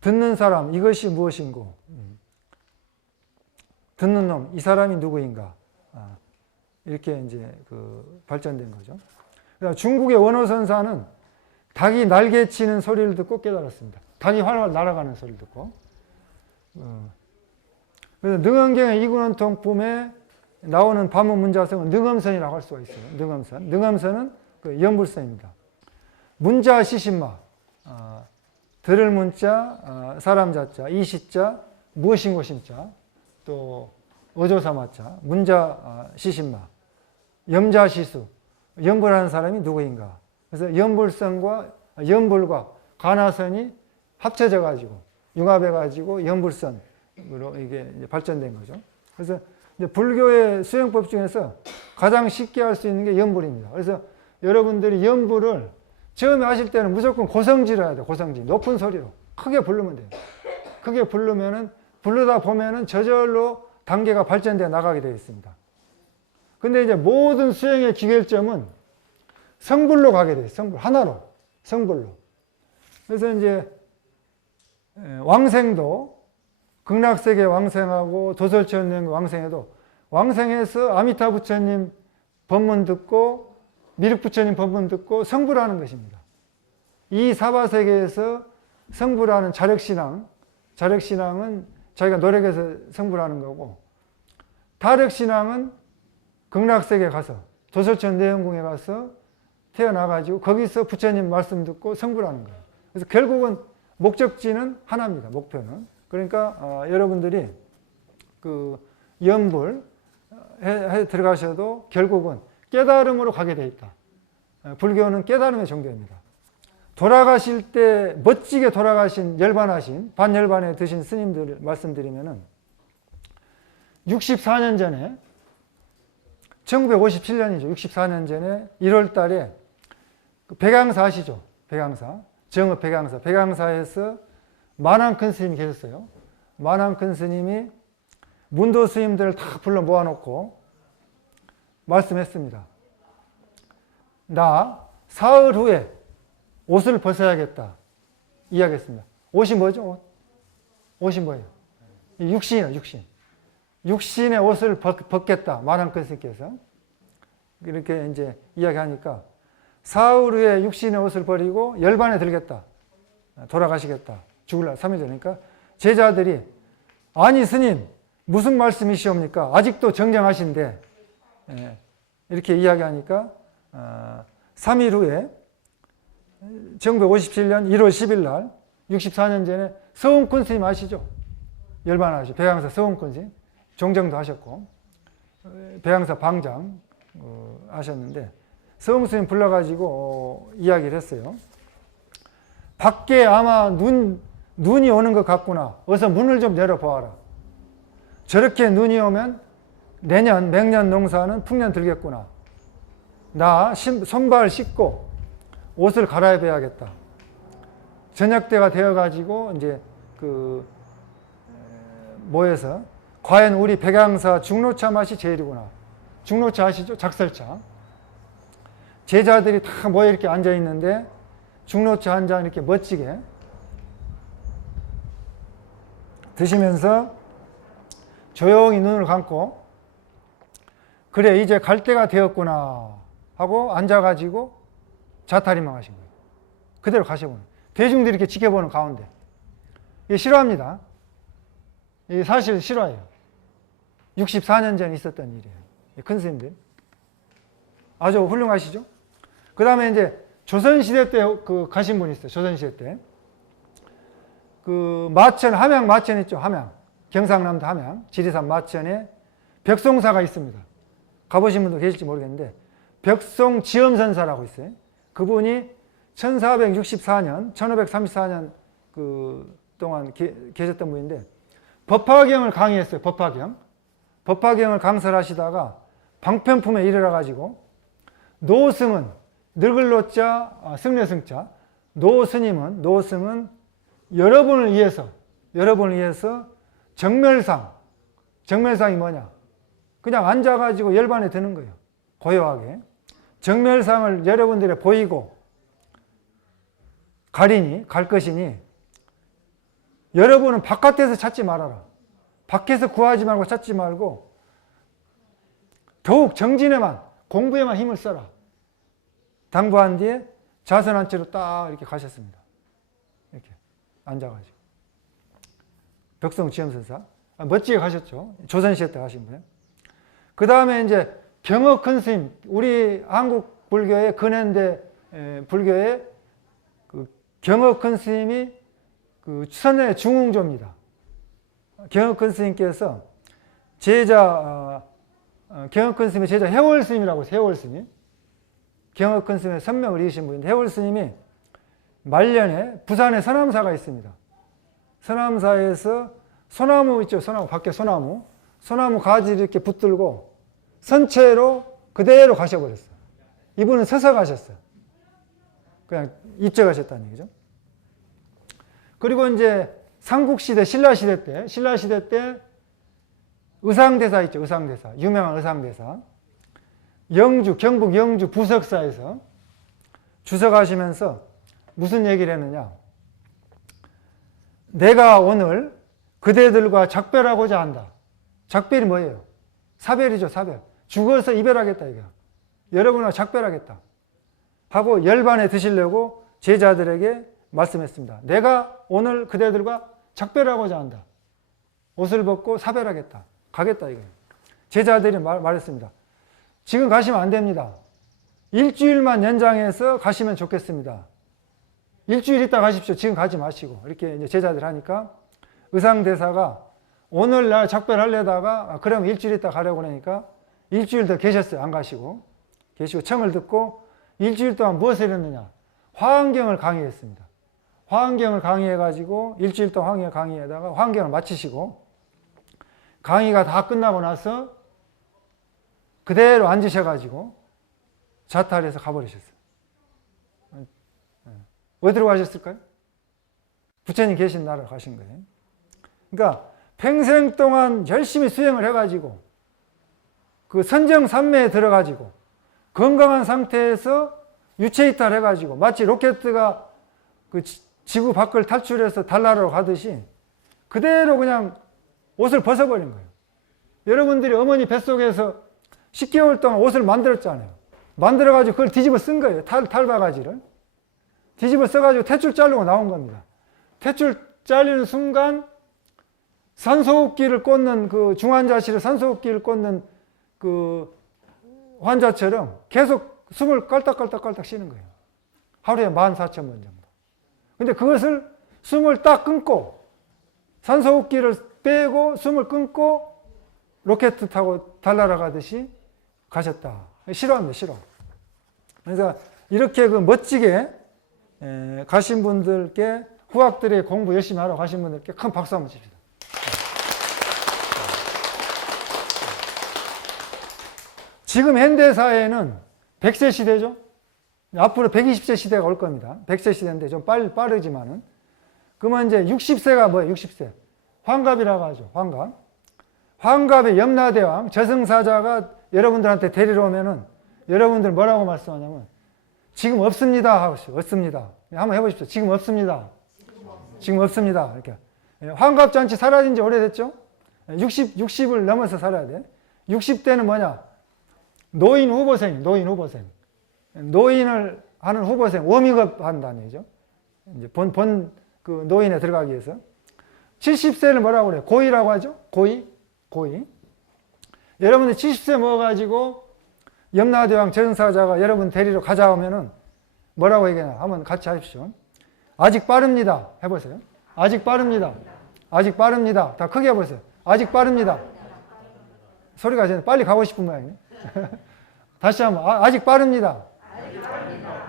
듣는 사람 이것이 무엇인고? 듣는 놈 이 사람이 누구인가? 이렇게 이제 발전된 거죠. 중국의 원호선사는 닭이 날개치는 소리를 듣고 깨달았습니다. 닭이 활활 날아가는 소리를 듣고. 그래서 능엄경의 이근원통품에 나오는 반문문자성은 능엄선이라고 할 수가 있어요. 능엄선. 능엄선은 그 연불선입니다. 문자 시신마. 들을 문자, 사람 자자, 이시자, 무엇인고 신자, 또 어조사마자, 문자 시신마, 염자시수. 연불하는 사람이 누구인가. 그래서 연불과 간화선이 합쳐져 가지고 융합해 가지고 연불선으로 이게 이제 발전된 거죠. 그래서 이제 불교의 수행법 중에서 가장 쉽게 할 수 있는 게 연불입니다. 그래서 여러분들이 연불을 처음에 하실 때는 무조건 고성지로 해야 돼요. 고성지. 높은 소리로. 크게 부르면 돼요. 크게 부르다 보면은 저절로 단계가 발전되어 나가게 되어 있습니다. 근데 이제 모든 수행의 기결점은 성불로 가게 돼요. 성불. 하나로. 성불로. 그래서 이제 왕생도 극락세계 왕생하고 도솔천년 왕생에도 왕생에서 아미타 부처님 법문 듣고 미륵 부처님 법문 듣고 성불하는 것입니다. 이 사바세계에서 성불하는 자력신앙은 자기가 노력해서 성불하는 거고, 다력신앙은 극락세계 가서 도솔천 내연궁에 가서 태어나가지고 거기서 부처님 말씀 듣고 성불하는 거예요. 그래서 결국은 목적지는 하나입니다. 목표는. 그러니까 여러분들이 그 연불 해 들어가셔도 결국은 깨달음으로 가게 돼 있다. 불교는 깨달음의 종교입니다. 돌아가실 때 멋지게 돌아가신 열반하신 반열반에 드신 스님들 말씀드리면은 64년 전에 1957년이죠. 64년 전에 1월 달에 백양사 아시죠? 백양사. 정읍 백양사. 백양사에서 만왕큰 스님이 계셨어요. 만왕큰 스님이 문도 스님들을 다 불러 모아놓고 말씀했습니다. 나 사흘 후에 옷을 벗어야겠다. 이야기했습니다. 옷이 뭐죠? 옷이 뭐예요? 육신이에요, 육신. 육신의 옷을 벗겠다. 만왕큰 스님께서. 이렇게 이제 이야기하니까 사흘 후에 육신의 옷을 버리고 열반에 들겠다. 돌아가시겠다. 죽을라 3일 전이니까 제자들이 아니 스님 무슨 말씀이시옵니까? 아직도 정정하신데 이렇게 이야기하니까 3일 후에 1957년 1월 10일 날 64년 전에 서운큰 스님 아시죠? 열반하시죠. 배양사 서운큰 스님 종정도 하셨고 배양사 방장 하셨는데 서웅스님 불러가지고 이야기를 했어요. 밖에 아마 눈이 오는 것 같구나. 어서 문을 좀 열어보아라. 저렇게 눈이 오면 내년 맹년 농사는 풍년 들겠구나. 나 손발 씻고 옷을 갈아입어야겠다. 저녁 때가 되어가지고 이제 모여서 과연 우리 백양사 중로차 맛이 제일이구나. 중로차 아시죠? 작설차. 제자들이 다 모여 이렇게 앉아 있는데 중로차 한 잔 이렇게 멋지게 드시면서 조용히 눈을 감고 그래 이제 갈 때가 되었구나 하고 앉아가지고 자타리망 하신 거예요. 그대로 가셔보는 대중들이 이렇게 지켜보는 가운데 이게 싫어합니다. 이게 사실 싫어해요. 64년 전에 있었던 일이에요. 큰 스님들 아주 훌륭하시죠? 그 다음에 이제 조선시대 때 가신 분이 있어요. 조선시대 때 마천, 함양 마천 있죠. 함양 경상남도 함양 지리산 마천에 벽송사가 있습니다. 가보신 분도 계실지 모르겠는데 벽송지엄선사라고 있어요. 그분이 1464년, 1534년 동안 계셨던 분인데 법화경을 강의했어요. 법화경을 강설하시다가 방편품에 이르러가지고 노승은 늙을 노자, 승려승자 노스님은 여러분을 위해서 정멸상이 뭐냐? 그냥 앉아가지고 열반에 드는 거예요. 고요하게. 정멸상을 여러분들에 보이고 갈 것이니 여러분은 바깥에서 찾지 말아라. 밖에서 구하지 말고 찾지 말고 더욱 정진에만, 공부에만 힘을 써라. 당부한 뒤에 자선 한 채로 딱 이렇게 가셨습니다. 이렇게 앉아가지고. 벽송지엄선사. 멋지게 가셨죠. 조선시대 때 가신 분이에요. 그 다음에 이제 경어 큰 스님, 우리 한국 불교의 근현대 불교의 경어 큰 스님이 천의 중흥조입니다. 경어 큰 스님께서 경어 큰 스님의 제자 해월 스님이라고 해서 해월 스님. 경어 큰 스님의 선명을 이으신 분인데 해월 스님이 말년에 부산에 서남사가 있습니다. 서남사에서 소나무 있죠. 밖에 소나무 가지를 이렇게 붙들고 선체로 그대로 가셔버렸어요. 이분은 서서 가셨어요. 그냥 입적하셨다는 얘기죠. 그리고 이제 삼국시대, 신라시대 때 의상대사 있죠. 의상대사. 유명한 의상대사. 경북 영주 부석사에서 주석하시면서 무슨 얘기를 했느냐. 내가 오늘 그대들과 작별하고자 한다. 작별이 뭐예요? 사별이죠, 사별. 죽어서 이별하겠다, 이거. 여러분과 작별하겠다. 하고 열반에 드시려고 제자들에게 말씀했습니다. 내가 오늘 그대들과 작별하고자 한다. 옷을 벗고 사별하겠다. 가겠다, 이거예요. 제자들이 말했습니다. 지금 가시면 안 됩니다. 일주일만 연장해서 가시면 좋겠습니다. 일주일 있다 가십시오. 지금 가지 마시고. 이렇게 이제 제자들 하니까 의상대사가 오늘날 작별하려다가 그럼 일주일 있다 가려고 하니까 일주일 더 계셨어요. 안 가시고. 청을 듣고 일주일 동안 무엇을 했느냐. 화엄경을 강의했습니다. 화엄경을 강의해가지고 일주일 동안 강의에다가 화엄경을 마치시고 강의가 다 끝나고 나서 그대로 앉으셔가지고 자탈해서 가버리셨어요. 어디로 가셨을까요? 부처님 계신 나라로 가신 거예요. 그러니까 평생 동안 열심히 수행을 해가지고 그 선정산매에 들어가지고 건강한 상태에서 유체이탈해가지고 마치 로켓가 그 지구 밖을 탈출해서 달나라로 가듯이 그대로 그냥 옷을 벗어버린 거예요. 여러분들이 어머니 뱃속에서 10개월 동안 옷을 만들었잖아요. 만들어가지고 그걸 뒤집어 쓴 거예요. 탈바가지를. 뒤집어 써가지고 탯줄 자르고 나온 겁니다. 탯줄 잘리는 순간 산소호흡기를 꽂는 그 중환자실에 산소호흡기를 꽂는 그 환자처럼 계속 숨을 깔딱깔딱 쉬는 거예요. 하루에 14,000번 정도. 근데 그것을 숨을 딱 끊고 산소호흡기를 빼고 숨을 끊고 로켓 타고 달나라 가듯이 가셨다. 싫어합니다. 싫어. 그래서 이렇게 그 멋지게 가신 분들께, 후학들의 공부 열심히 하러 가신 분들께 큰 박수 한번 칩시다. 지금 현대사회는 100세 시대죠. 앞으로 120세 시대가 올 겁니다. 100세 시대인데 좀 빠르지만은. 그러면 이제 60세가 뭐예요? 60세. 환갑이라고 하죠. 환갑. 환갑의 염라대왕, 저승사자가 여러분들한테 데리러 오면은 여러분들 뭐라고 말씀하냐면 지금 없습니다 하고 있어요. 없습니다. 한번 해보십시오. 지금 없습니다. 지금 없습니다. 이렇게. 환갑잔치 사라진 지 오래됐죠? 60을 넘어서 살아야 돼. 60대는 뭐냐? 노인 후보생. 노인을 하는 후보생, 워밍업 한다는 얘기죠. 이제 그 노인에 들어가기 위해서. 70세를 뭐라고 그래요? 고이라고 하죠? 고이. 여러분들 70세 먹어가지고 염라대왕 저승사자가 여러분 데리러 가자 하면은 뭐라고 얘기하나? 한번 같이 하십시오. 아직 빠릅니다. 해보세요. 아직 빠릅니다. 다 크게 해보세요. 아직 빠릅니다. 소리가 이제 빨리 가고 싶은 모양이네. 다시 한번. 아직 빠릅니다.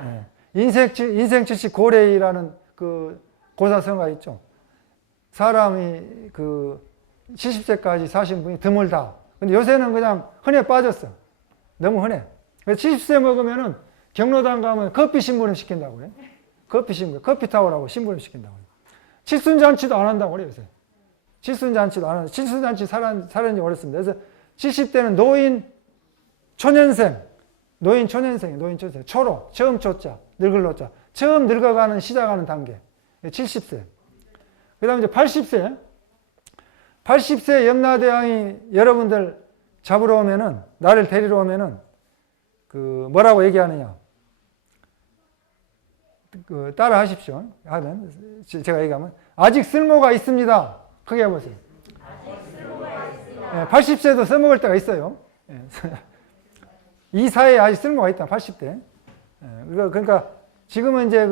네. 인생 70 고래이라는 그 고사성가 있죠. 사람이 그 70세까지 사신 분이 드물다. 근데 요새는 그냥 흔해 빠졌어. 너무 흔해. 70세 먹으면은 경로당 가면 커피 심부름 시킨다고 그래. 커피 타오라고 심부름 시킨다고 그래. 칠순잔치도 안 한다고 그래, 요새. 칠순잔치도 안 한다. 칠순잔치 살았는지 오랬습니다. 그래서 70대는 초년생. 초로, 처음 초자, 늙을 노자. 처음 늙어가는, 시작하는 단계. 70세. 그 다음에 이제 80세. 80세 염라대왕이 여러분들 잡으러 오면은, 나를 데리러 오면은, 뭐라고 얘기하느냐. 따라 하십시오. 하면, 제가 얘기하면, 아직 쓸모가 있습니다. 크게 해보세요. 아직 쓸모가 있습니다. 80세도 써먹을 때가 있어요. 이 사회에 아직 쓸모가 있다. 80대. 그러니까 지금은 이제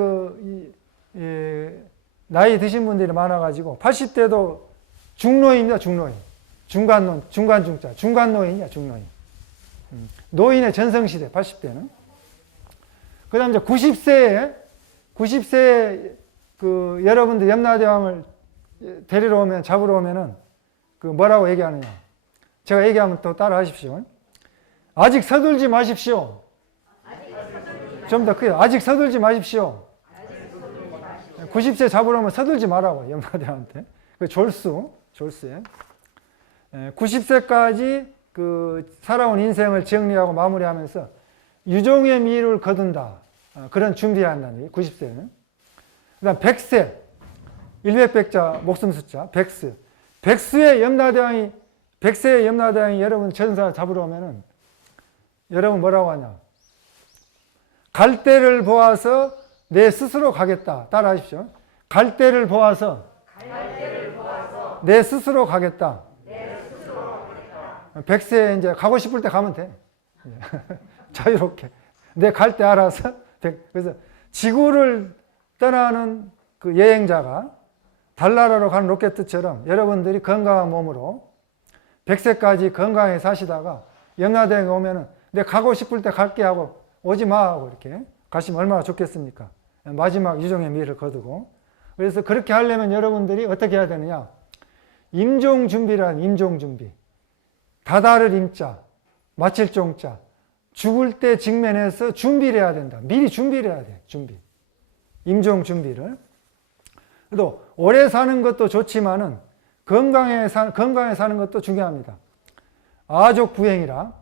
나이 드신 분들이 많아가지고 80대도 중노인입니다. 중간노인이야. 중노인. 노인의 전성시대 80대는. 그 다음에 이제 90세에 여러분들 염라대왕을 데리러 오면, 잡으러 오면은 뭐라고 얘기하느냐. 제가 얘기하면 또 따라 하십시오. 아직 서둘지 마십시오. 좀 더 크게. 아직 서둘지 마십시오. 90세 잡으러 오면 서둘지 말라고, 염라대왕한테. 졸수에. 90세까지 살아온 인생을 정리하고 마무리하면서 유종의 미를 거둔다. 그런 준비해야 한다는 얘기, 90세는. 그 다음 100세. 100백자 목숨 숫자, 백수. 100세의 염라대왕이 여러분 전사 잡으러 오면은 여러분 뭐라고 하냐. 갈 때를 보아서 내 스스로 가겠다. 따라 하십시오. 갈 때를 보아서 내 스스로 가겠다. 100세 이제 가고 싶을 때 가면 돼. 자유롭게. 내 갈 때 알아서. 그래서 지구를 떠나는 그 여행자가 달나라로 가는 로켓처럼 여러분들이 건강한 몸으로 100세까지 건강하게 사시다가 염라대왕에 오면은 내 가고 싶을 때 갈게 하고 오지 마 하고 이렇게 가시면 얼마나 좋겠습니까? 마지막 유종의 미를 거두고. 그래서 그렇게 하려면 여러분들이 어떻게 해야 되느냐? 임종준비라는 임종준비. 다다를 임자, 마칠 종자. 죽을 때 직면해서 준비를 해야 된다. 미리 준비를 해야 돼. 임종준비를. 또 오래 사는 것도 좋지만은 건강에 사는 것도 중요합니다. 아족부행이라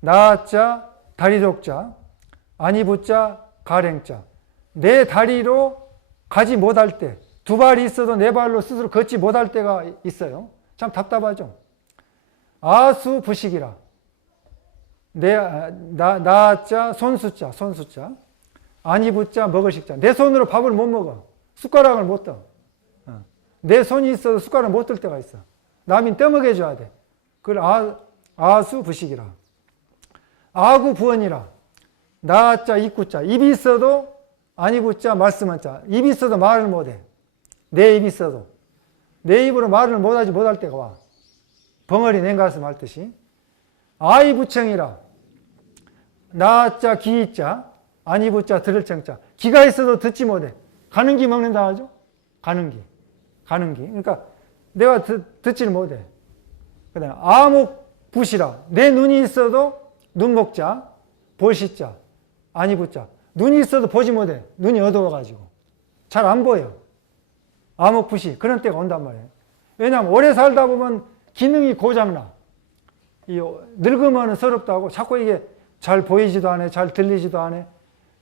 나자 다리족자 아니부자 가랭자. 내 다리로 가지 못할 때, 두 발이 있어도 내 발로 스스로 걷지 못할 때가 있어요. 참 답답하죠. 아수부식이라 나자 손수자 아니부자 먹을식자. 내 손으로 밥을 못 먹어. 숟가락을 못 떠. 내 손이 있어도 숟가락을 못 들 때가 있어. 남이 떠먹여줘야 돼. 그걸 아수부식이라. 아구부언이라. 나자 입구자. 입이 있어도 아니부자 말씀한 자. 입이 있어도 말을 못해. 내 입이 있어도. 내 입으로 말을 못할 때가 와. 벙어리 냉가슴 할 듯이. 아이부청이라. 나자 기이자. 아니 붙자 들을 정자. 기가 있어도 듣지 못해. 가는 기 먹는다 하죠. 가는 기. 그러니까 내가 듣지를 못해. 그다음에 아목 부시라. 내 눈이 있어도 눈 먹자. 볼시자. 아니 붙자. 눈이 있어도 보지 못해. 눈이 어두워가지고. 잘 안 보여. 아목 부시. 그런 때가 온단 말이에요. 왜냐하면 오래 살다 보면 기능이 고장나. 늙으면 서럽다고 자꾸 이게 잘 보이지도 않아. 잘 들리지도 않아.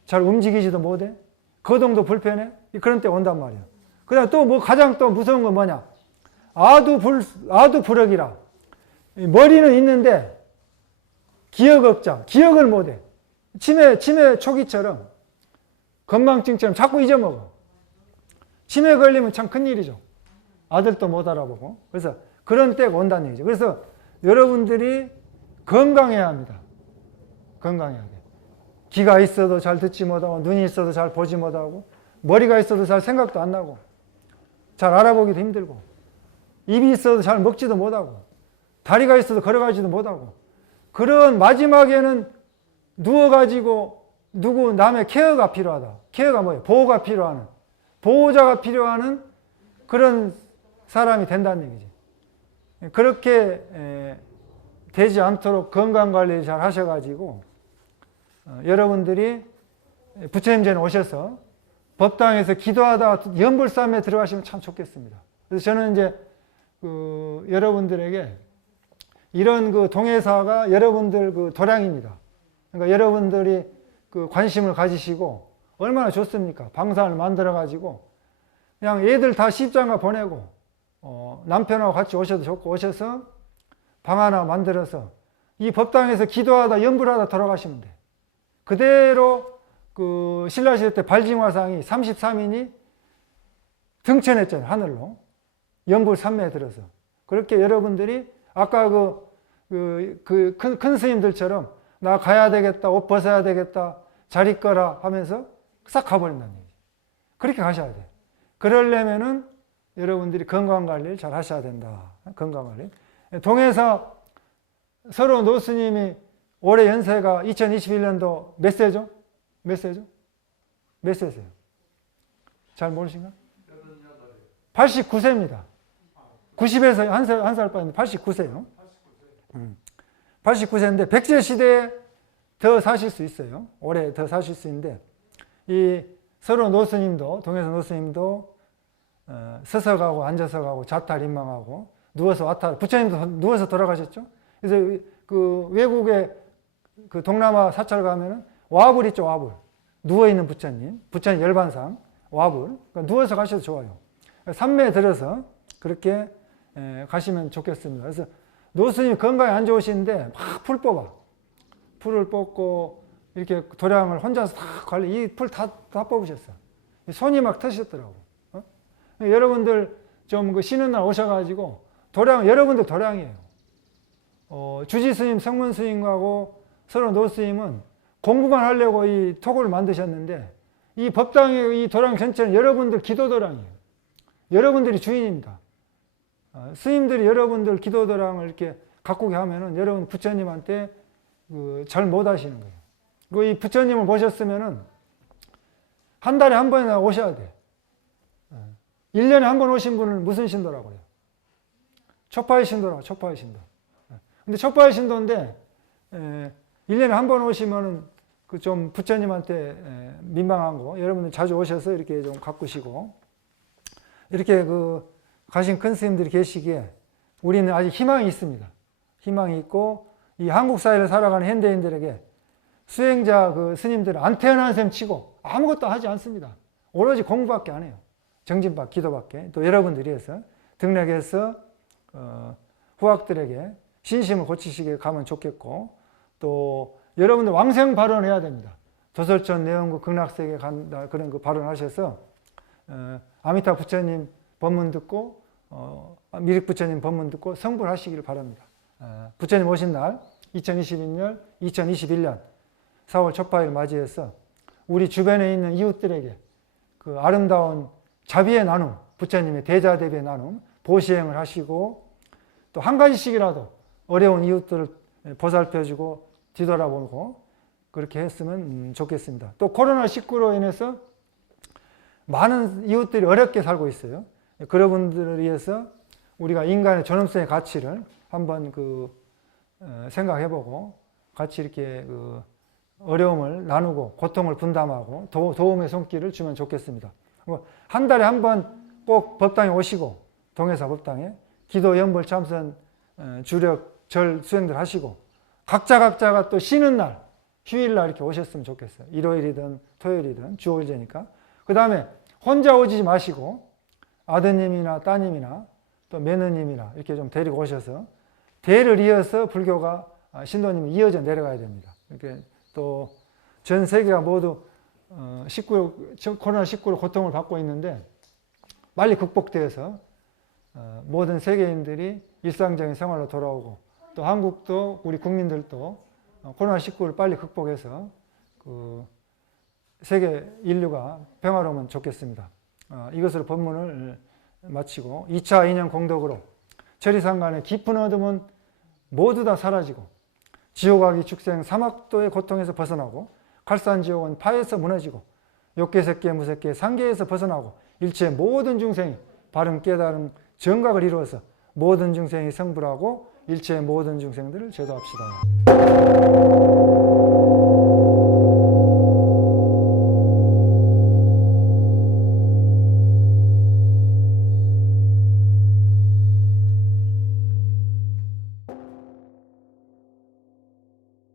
잘 움직이지도 못해. 거동도 불편해. 그런 때 온단 말이에요. 그 다음에 또 뭐 가장 또 무서운 건 뭐냐. 아두부럭이라. 머리는 있는데 기억 없자. 기억을 못해. 치매 초기처럼 건망증처럼 자꾸 잊어먹어. 치매 걸리면 참 큰일이죠. 아들도 못 알아보고. 그래서 그런 때가 온다는 얘기죠. 그래서 여러분들이 건강해야 합니다. 건강해야 돼. 귀가 있어도 잘 듣지 못하고, 눈이 있어도 잘 보지 못하고, 머리가 있어도 잘 생각도 안 나고, 잘 알아보기도 힘들고, 입이 있어도 잘 먹지도 못하고, 다리가 있어도 걸어가지도 못하고, 그런 마지막에는 누워가지고 남의 케어가 필요하다. 케어가 뭐예요? 보호가 필요하는, 보호자가 필요하는 그런 사람이 된다는 얘기지. 그렇게 되지 않도록 건강관리 잘 하셔가지고 여러분들이 부처님 전에 오셔서 법당에서 기도하다가 연불쌈에 들어가시면 참 좋겠습니다. 그래서 저는 이제 여러분들에게 이런 동해사가 여러분들 도량입니다. 그러니까 여러분들이 관심을 가지시고 얼마나 좋습니까? 방산을 만들어가지고 그냥 애들 다 시집장가 보내고 남편하고 같이 오셔도 좋고 오셔서 방 하나 만들어서 이 법당에서 기도하다 연불하다 돌아가시면 돼. 그대로 신라시대 때 발징화상이 33인이 등천했잖아요. 하늘로. 연불 삼매에 들어서. 그렇게 여러분들이 아까 큰 스님들처럼 나 가야 되겠다, 옷 벗어야 되겠다, 잘 있거라 하면서 싹 가버린다는 얘기죠. 그렇게 가셔야 돼. 그러려면은 여러분들이 건강관리를 잘 하셔야 된다. 건강관리. 동해사 서로 노스님이 올해 연세가 2021년도 몇 세죠? 몇 세죠? 몇 세세요? 잘 모르신가? 89세입니다. 90에서 한 살 빠졌는데 89세요. 89세인데 백제 시대에 더 사실 수 있어요. 올해 더 사실 수 있는데 이 서로 노스님도 동해사 노스님도 서서 가고 앉아서 가고 자탈 임망하고 누워서 와탈 부처님도 누워서 돌아가셨죠. 그래서 외국에 동남아 사찰 가면은 와불 있죠. 와불 누워있는 부처님 열반상 와불 그러니까 누워서 가셔도 좋아요. 삼매에 들어서 그렇게 가시면 좋겠습니다. 그래서 노스님이 건강이 안 좋으신데 막 풀 뽑아 풀을 뽑고 이렇게 도량을 혼자서 다 관리 이 풀 다 뽑으셨어. 손이 막 터지셨더라고. 여러분들 좀 쉬는 날 오셔가지고 여러분들 도량이에요. 주지스님, 성문스님하고 서로 노스님은 공부만 하려고 이 토굴을 만드셨는데 이 법당의 이 도량 전체는 여러분들 기도 도량이에요. 여러분들이 주인입니다. 스님들이 여러분들 기도 도량을 이렇게 가꾸게 하면은 여러분 부처님한테 잘 못 하시는 거예요. 그리고 이 부처님을 모셨으면은 한 달에 한 번이나 오셔야 돼. 1년에 한 번 오신 분을 무슨 신도라고 그래요? 초파의 신도라고, 초파의 신도. 근데 초파의 신도인데, 1년에 한 번 오시면은 좀 부처님한테 민망한 거, 여러분들 자주 오셔서 이렇게 좀 가꾸시고, 이렇게 가신 큰 스님들이 계시기에 우리는 아직 희망이 있습니다. 희망이 있고, 이 한국 사회를 살아가는 현대인들에게 수행자 스님들은 안 태어난 셈 치고 아무것도 하지 않습니다. 오로지 공부밖에 안 해요. 정진밖에, 기도밖에. 또 여러분들이 해서 등락해서 후학들에게 신심을 고치시게 가면 좋겠고, 또 여러분들 왕생 발언해야 됩니다. 도설천 내원구 극락세계 간다 그런 발언하셔서 아미타 부처님 법문 듣고 미륵 부처님 법문 듣고 성불하시기를 바랍니다. 부처님 오신 날 2021년 4월 초파일 맞이해서 우리 주변에 있는 이웃들에게 아름다운 자비의 나눔, 부처님의 대자대비의 나눔, 보시행을 하시고 또 한 가지씩이라도 어려운 이웃들을 보살펴주고 뒤돌아보고 그렇게 했으면 좋겠습니다. 또 코로나19로 인해서 많은 이웃들이 어렵게 살고 있어요. 그런 분들을 위해서 우리가 인간의 존엄성의 가치를 한번 생각해보고 같이 이렇게 어려움을 나누고 고통을 분담하고 도움의 손길을 주면 좋겠습니다. 한 달에 한 번 꼭 법당에 오시고 동해사 법당에 기도 연불 참선 주력 절 수행들 하시고 각자가 또 쉬는 날 휴일날 이렇게 오셨으면 좋겠어요. 일요일이든 토요일이든 주 5일제니까. 그 다음에 혼자 오지 마시고 아드님이나 따님이나 또 며느님이나 이렇게 좀 데리고 오셔서 대를 이어서 불교가 신도님이 이어져 내려가야 됩니다. 이렇게 또 전 세계가 모두 코로나19로 고통을 받고 있는데 빨리 극복되어서 모든 세계인들이 일상적인 생활로 돌아오고 또 한국도 우리 국민들도 코로나19를 빨리 극복해서 세계 인류가 평화로우면 좋겠습니다. 이것으로 법문을 마치고 2차 인연 공덕으로 천리상간의 깊은 어둠은 모두 다 사라지고 지옥아기 축생 사막도의 고통에서 벗어나고 칼산지옥은 파에서 무너지고 욕계색계 무색계 상계에서 벗어나고 일체 모든 중생이 바른 깨달음 정각을 이루어서 모든 중생이 성불하고 일체 모든 중생들을 제도합시다.